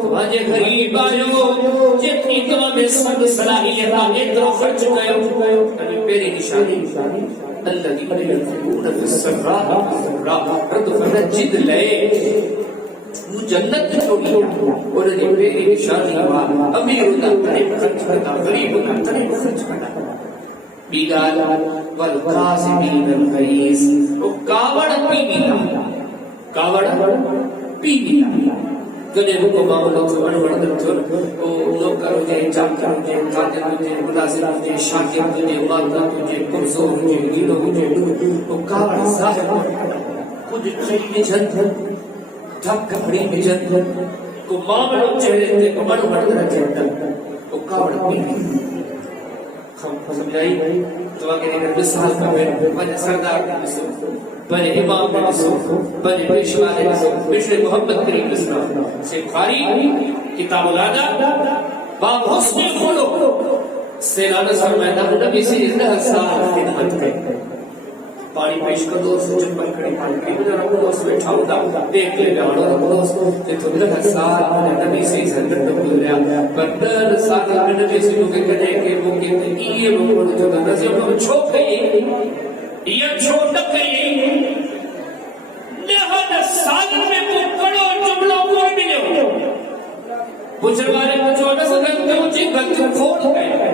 تمہارے غریب آئیو جتنی تمہیں سب صلاحیت آگے تو خرچ کیو میری نشانی الذين ينفقون في السراء والضراء رد فرجد لے وہ جنت چھوڑی اور نے میری نشانی ہوا امیر کا قریب خرچ کرتا غریب کا قریب خرچ کرتا بیگال والقاسمین الغیث وہ کاوڑ پی گیا کاوڑ پی گیا گلے کو معاملوں سے انوڑ کر او نوکر ہو جائے چاکر ہو جائے قادر ہو جائے ملازم ہو جائے شاکر ہو جائے مالدار ہو جائے کمزور ہو جائے گیلو ہو جائے وہ کاوڑ ظاہر کچھ چیز جھنڈ دھک کپڑی میں جھنڈ کو معاملوں چہرے تھے کو انوڑ کر جھنڈ وہ کاوڑ پی ہم سمجھائی تو اگر مثال کا بنے سردار کا مثال بنے امام کا مثال بنے پیشوا کا مثال بشر محمد کریم اسلام سے بخاری کتاب الادب باب حسن خلق سیلانہ سر میدان نبی سے 10,000 خدمت کرے پانی پیش کر دو سو چپل کھڑی پانی کی وجہ رکھو اس میں ٹھاؤ دا دیکھ لے جاڑو رکھو اس کو کہ تو 10,000 نبی سے زندر نبی لیا پر 10,000 نبی سے جو کہ کہنے کہ وہ کہتے ہیں یہ وہ جو کہ نظر میں چھوٹ گئی یہ چھوٹ گئی نہاں سال میں پکڑو جملوں کو ملے ہو بجروارے پچھو نسل گلتے گلتے کھوڑ گئے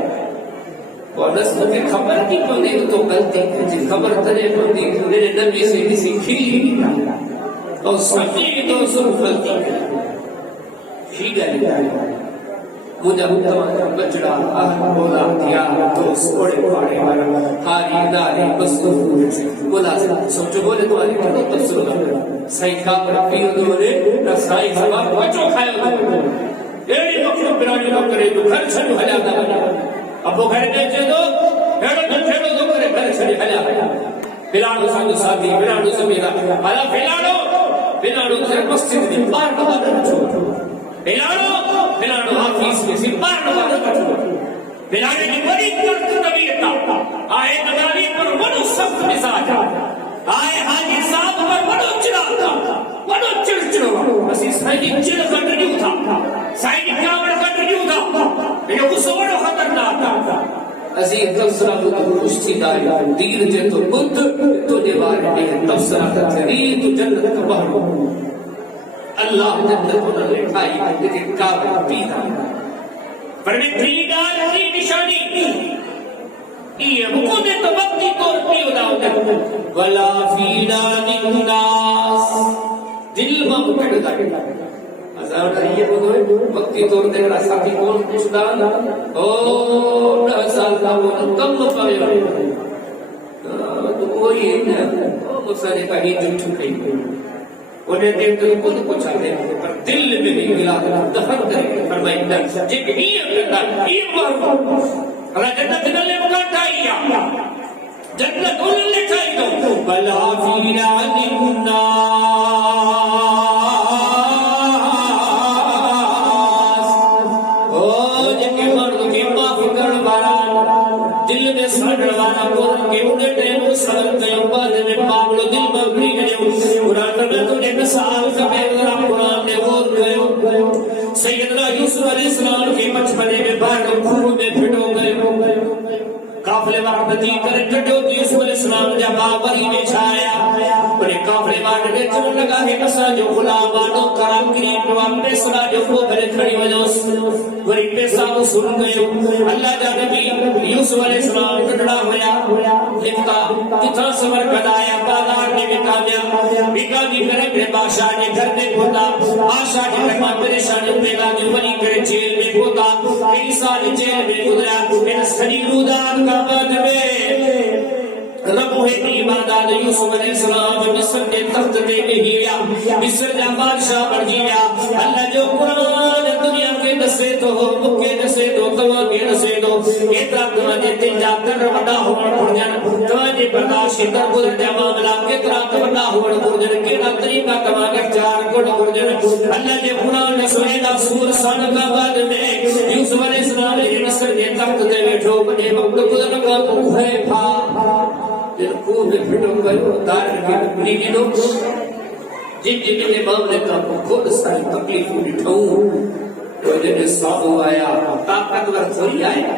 اور نسل کی خبر کی کو نہیں تو غلطی ہے خبر ترے ہوتی میرے نبی سے کسی کھیلی نہیں اور سمجھی تو سب غلطی ہے کھیلا نہیں مجھے تمہارا بچڑا آہن بولا دیا دوست اوڑے پاڑے والا ہاری داری مصروف بولا سوچو بولے تمہاری کتو تفسر ہوگا صحیح کھا پیو دورے رسائی زبان بچو کھائے ہوگا ایڑی مخلوق برانی کو کرے تو گھر چھڑو حجا دا بنا اب وہ گھر بیچے دو پھیڑو دو کرے گھر چھڑی حجا بنا بلانو سانو ساتھی بلانو سمیرا حالا بلانو سے مسجد دی پار نوازا چھو بلانو حافظ کے سپار نوازا چھو بلانے کی بڑی کرت طبیعتا آئے نداری پر بڑو سخت مزاج آئے حاجی صاحب پر بڑو چڑھاتا بڑو چڑھو اسی سائنی چڑھ کنٹریو تھا سائنی کامڑ کنٹریو تھا لیکن اس بڑو خطرناک تھا عزیز تفسرہ تو خوش تھی داری دیر جے تو بدھ تو دیوار میں تبصرہ ترید جنت کا بہر اللہ جنت انہوں نے کھائی لیکن کعبہ پیدا فرمی پریدار کی نشانی یہ مکودے تو وقتی طور پی اڑاؤ دے ولا فی دان الناس دل میں مکڑ دے ہزار یہ بگوئے وقتی طور دے رہا ساتھی کون کچھ دان او 10 سال کا وہ کم پائے تو وہی ہے مسئلے کا ہی جو چھکے انہیں دیکھ کر خود کچھ آتے ہیں پر دل میں نہیں ملا دفن کریں فرمائی در جب یہ کرتا یہ مارو اللہ جنت نلے مکاٹائیا جنت انہوں کھائی دو بلا فی نعن الناس جب کہ مرد کی معافی کر بارا دل میں سڑ وانا قرآن کے انہیں ٹیم سرم کیوں بعد میں معاملو دل میں بری گئے قرآن میں تجھے مثال کا پیغرام قرآن نے غور گئے سیدنا یوسف علیہ السلام کے بچپنے میں باہر کھو میں پھٹو گئے کافلے وحبتی کر کٹو یوسف علیہ السلام جب آوری میں چھایا انہیں کافلے وحبتی چون لگا ہے کسا جو غلامانوں کرام کریم روان پیسنا جو کو بھلے کھڑی وجہ وری پیسا وہ سن گئے اللہ جانبی یوسف علیہ السلام کٹڑا ہویا لکھتا کتنا سمر کدایا بازار میں بکا دی کرے پھر بادشاہ نے گھر میں پھوتا بادشاہ نے لگا پریشانی پیدا جو بنی کرے جیل میں پھوتا کئی سال جیل میں گزرا ان سنی رودان کا بعد میں رب ہے ایماندار یوسف علیہ السلام جو مصر کے تخت دے کے ہیا مصر کا بادشاہ بن گیا اللہ جو قرآن دنیا کے نسے تو مکے نسے تو تمام کے نسے تو اتنا تمہارے دل جاتا رمضا ہوڑ پڑھن تمہارے برداشت در گزر جا معاملہ کتنا تمنا ہوڑ پڑھن کتنا طریقہ تمہارے چار گڑ پڑھن اللہ جو قرآن نے سوئیدہ سور سان کا بعد میں یوسف علیہ السلام نے مصر کے تخت دے بیٹھو بنے وقت گزر کا تو ہے پھا جن کو میں پھٹوں گئے دار کے اپنی گنو جن جن کے معاملے کا خود ساری تکلیف بٹھاؤں تو جن صاحب آیا طاقتور تھوڑی آیا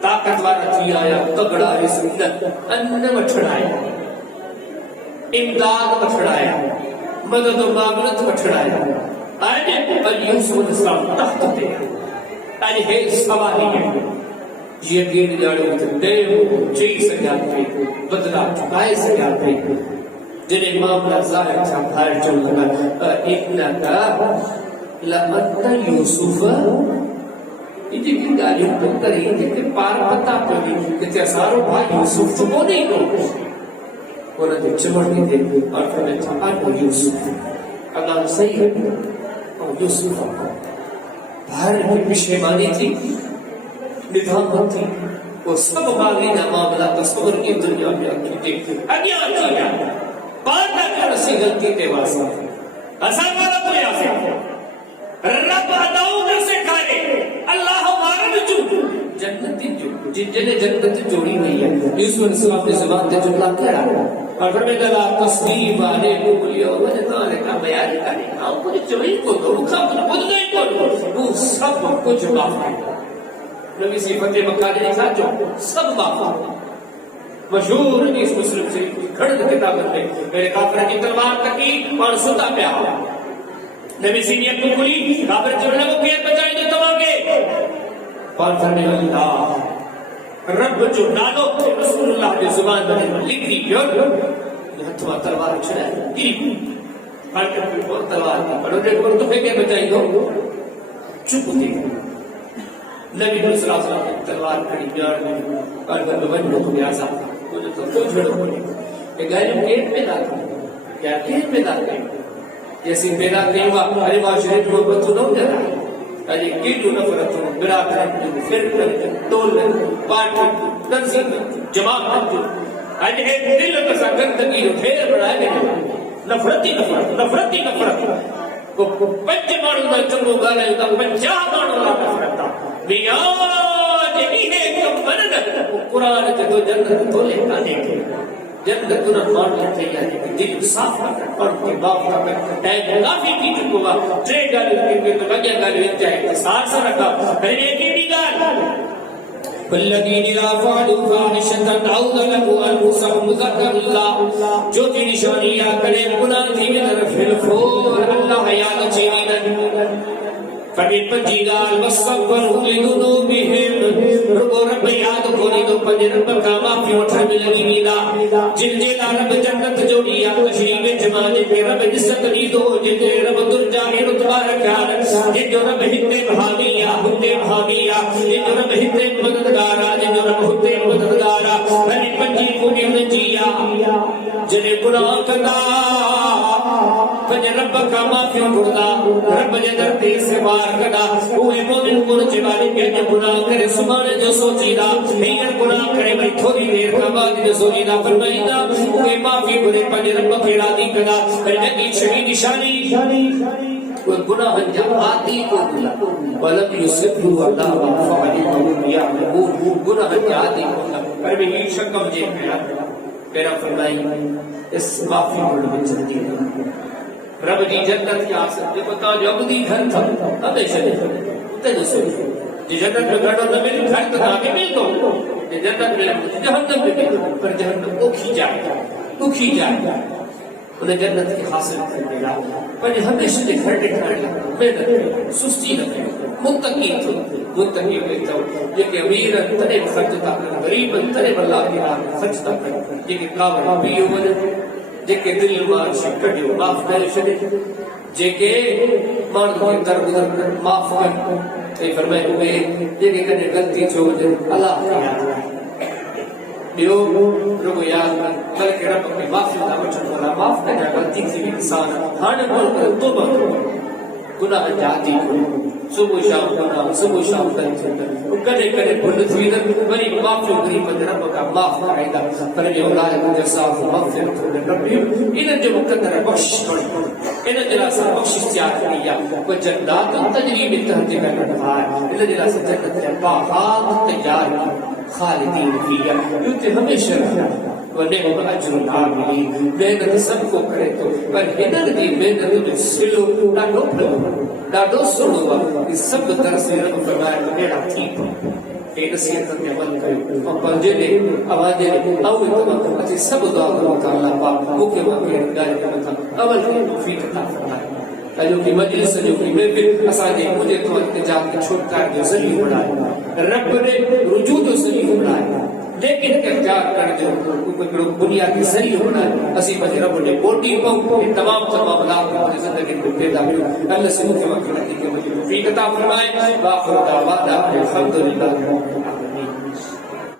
طاقتور تھی آیا تگڑا رسولت ان مچھڑایا امداد مچھڑایا مدد و معاملت مچھڑایا آئے پر یوسف علیہ السلام تخت دے آئے ہے سواری ہے یقین جاڑو دیو چیز سجاتے بدلا چکائے سجاتے جنہیں معاملہ ظاہر تھا بھائی چل رہا ابنتا لمن یوسف یہ کی گالی تو کریں کہ پار پتا پڑی کہ تیسارو بھائی یوسف چکو نہیں کرو انہوں نے چمڑی دے اور فرمائے تھا آنو یوسف اللہ صحیح ہے اور یوسف بھائی کی پشیمانی تھی نظام تھی وہ سب باغینا معاملہ تصور کی دنیا میں رکھی دیکھتے اگیا کیا پاتا کر سی غلطی تے واسا ایسا کرا تو یا سے رب اداؤ کر سے کھائے اللہ ہمارا جو جنتی جو جنہیں جنت جوڑی نہیں ہے یوسف علیہ السلام نے زبان تے جملہ کہہ رہا اور پھر میں کہا تصدیب آنے کو بلیو وجہ تانے کا بیان کرنے کا کچھ چوئی کو دو کھا خود نہیں کو وہ سب کچھ معاف ہے نبی سی فتح مکہ نے لکھا جو سب معاف مشہور اس مسلم سے کھڑ کتاب میں میرے کافر کی تلوار تکی اور ستا پہ آیا نبی سی نے کو کلی کافر جڑنے کو کیا بچائی دے تمہارے اور فرمانے اللہ رب جو نالو رسول اللہ کی زبان میں لکھ دی کیوں یہ تمہارا تلوار چھڑا ہے گری پھڑ کے تلوار کی پڑھو دیکھو تو پھر کیا بچائی دو چپ دی نبی صلی اللہ علیہ وسلم کی تلوار کھڑی جاڑ میں اور گھر میں بنو تو بیازا مجھے تو کوئی جھڑو پڑی کہ گائے گیٹ میں داتا کیا گیٹ میں داتا جیسے پیدا کہیں گا ارے معاشرے جو بتو نہ جا رہا ہے ارے گیٹو نفرت ہوں برا کریں پھر کریں ٹول میں پارٹی تنظیم جماعت آج ایک دل کا سا گندگی جو ڈھیر بڑھائے گئے نفرتی نفرت کو پنج مانو دا چنگو گالے دا 50 مانو دا نفرتا بیاد یہ ہے کہ منن قرآن کے تو جنت تو لے آنے کے جنت تو نہ مان لیتے ہیں دل صاف کر پڑھ کے باپ کا ٹائم کافی کی چکو گا ٹرے گالی کے تو لگیا گالی چاہے ساتھ سا رکھا پھر ایک ہی گال والذین اذا فعلوا فاحشة او ظلموا انفسهم ذکروا اللہ جو تی نشانیاں کرے گناہ تھی میں طرف الفور اللہ یاد چیوین فبی پجیگال وصفرهم لذنوبهم ربو رب یاد کھولی تو پنج رب کا معافی اٹھا میں لگی میدا جن جیلا رب جنت جوڑیا تشریف جمانے پہ رب جسد دی دو جن رب درجانی رتبہ رکھان جن جو رب ہتے بھاویا جن جو رب ہتے مددگارا جن جو رب ہتے مددگارا بھلی پنجی پوری نجیا جن گناہ کدا پنج رب کا معافی اٹھا رب جدر تے سے بار کدا اوے مومن کو چواری کے گناہ کرے سبحان جو سوچی دا ہیر گناہ کرے بھئی تھوڑی دیر کا بعد جو سوچی دا فرمائی دا اوے معافی کرے پنج رب کے راضی کدا لگی چھڑی نشانی کوئی گناہ جا آتی کو ولم یسبحوا اللہ وفعلوا یعلمون گناہ جا آتی کو پر بھی یہ شکم جے پیرا فرمائی اس معافی کو چلتی ہے رب دی جنت کی آسد جو پتا جو ابدی گھر تھا ہمیشہ نہیں تینے سوچو جی جنت میں گھر نہ ملی گھر تو آگے مل دو جی جنت میں جہنم میں مل پر جہنم اوکھی جائے گا انہیں جنت کی حاصل کرنے گا پر ہمیشہ دے گھر ٹھکانے محنت سستی نہ متقی ہوتا یہ کہ امیر تنے خرچتا کر غریب تنے اللہ کی راہ خرچتا کر یہ کہ کاور پیو بنے جے کے دل مار شکڑیو معاف کرے شکڑ جے کے مان کے درگزر معاف کر اے فرمائے ہوئے جے کے کنے غلطی چھوڑ دے اللہ دیو رگو یاد کر کے رب اپنی معافی نہ وچن والا معاف کرے غلطی سے بھی انسان ہاں بول کر توبہ گناہ جاتی صبح شام گناہ صبح شام کرے بھول تھی وری معافی کری پر رب کا معاف کرے گا پر یہ اولاد جیسا مغفرت من رب ان جو مقدر بخشش کرے ان جلا سا بخشش تیار کیا کو جنات تجری من تحت الانہار ان جلا سا جنت کے باغات تیار خالدین فیہا یہ ہمیشہ ونعم اجر العاملین محنت سب کو کرے تو پر ہنر دی محنت جو سلو ڈاڈو پھلو ڈاڈو سنو یہ سب طرح سے رب فرمایا میرا ٹھیک کہ نصیحت میں عمل کرے اور پنجے نے آوازیں نے او اتنا اچھی سب دعا کرو کہ اللہ پاک مکہ واقعی گائے کے مطلب عمل کی توفیق عطا فرمائے جو کہ مجلس جو کہ محفل اسانے مجھے تو اتجاہ کے چھوٹکار جو ذریعہ بنائے رب نے رجوع جو ذریعہ بنائے لیکن اختیار کر جو بنیادی ذریعہ بنائے اسی وجہ رب نے بوٹی پاؤں تمام لاکھ ہماری زندگی کو پیدا کرو اللہ سے مکہ واقعی کے مجھے توفیق عطا فرمائے باخر دعوانا الحمدللہ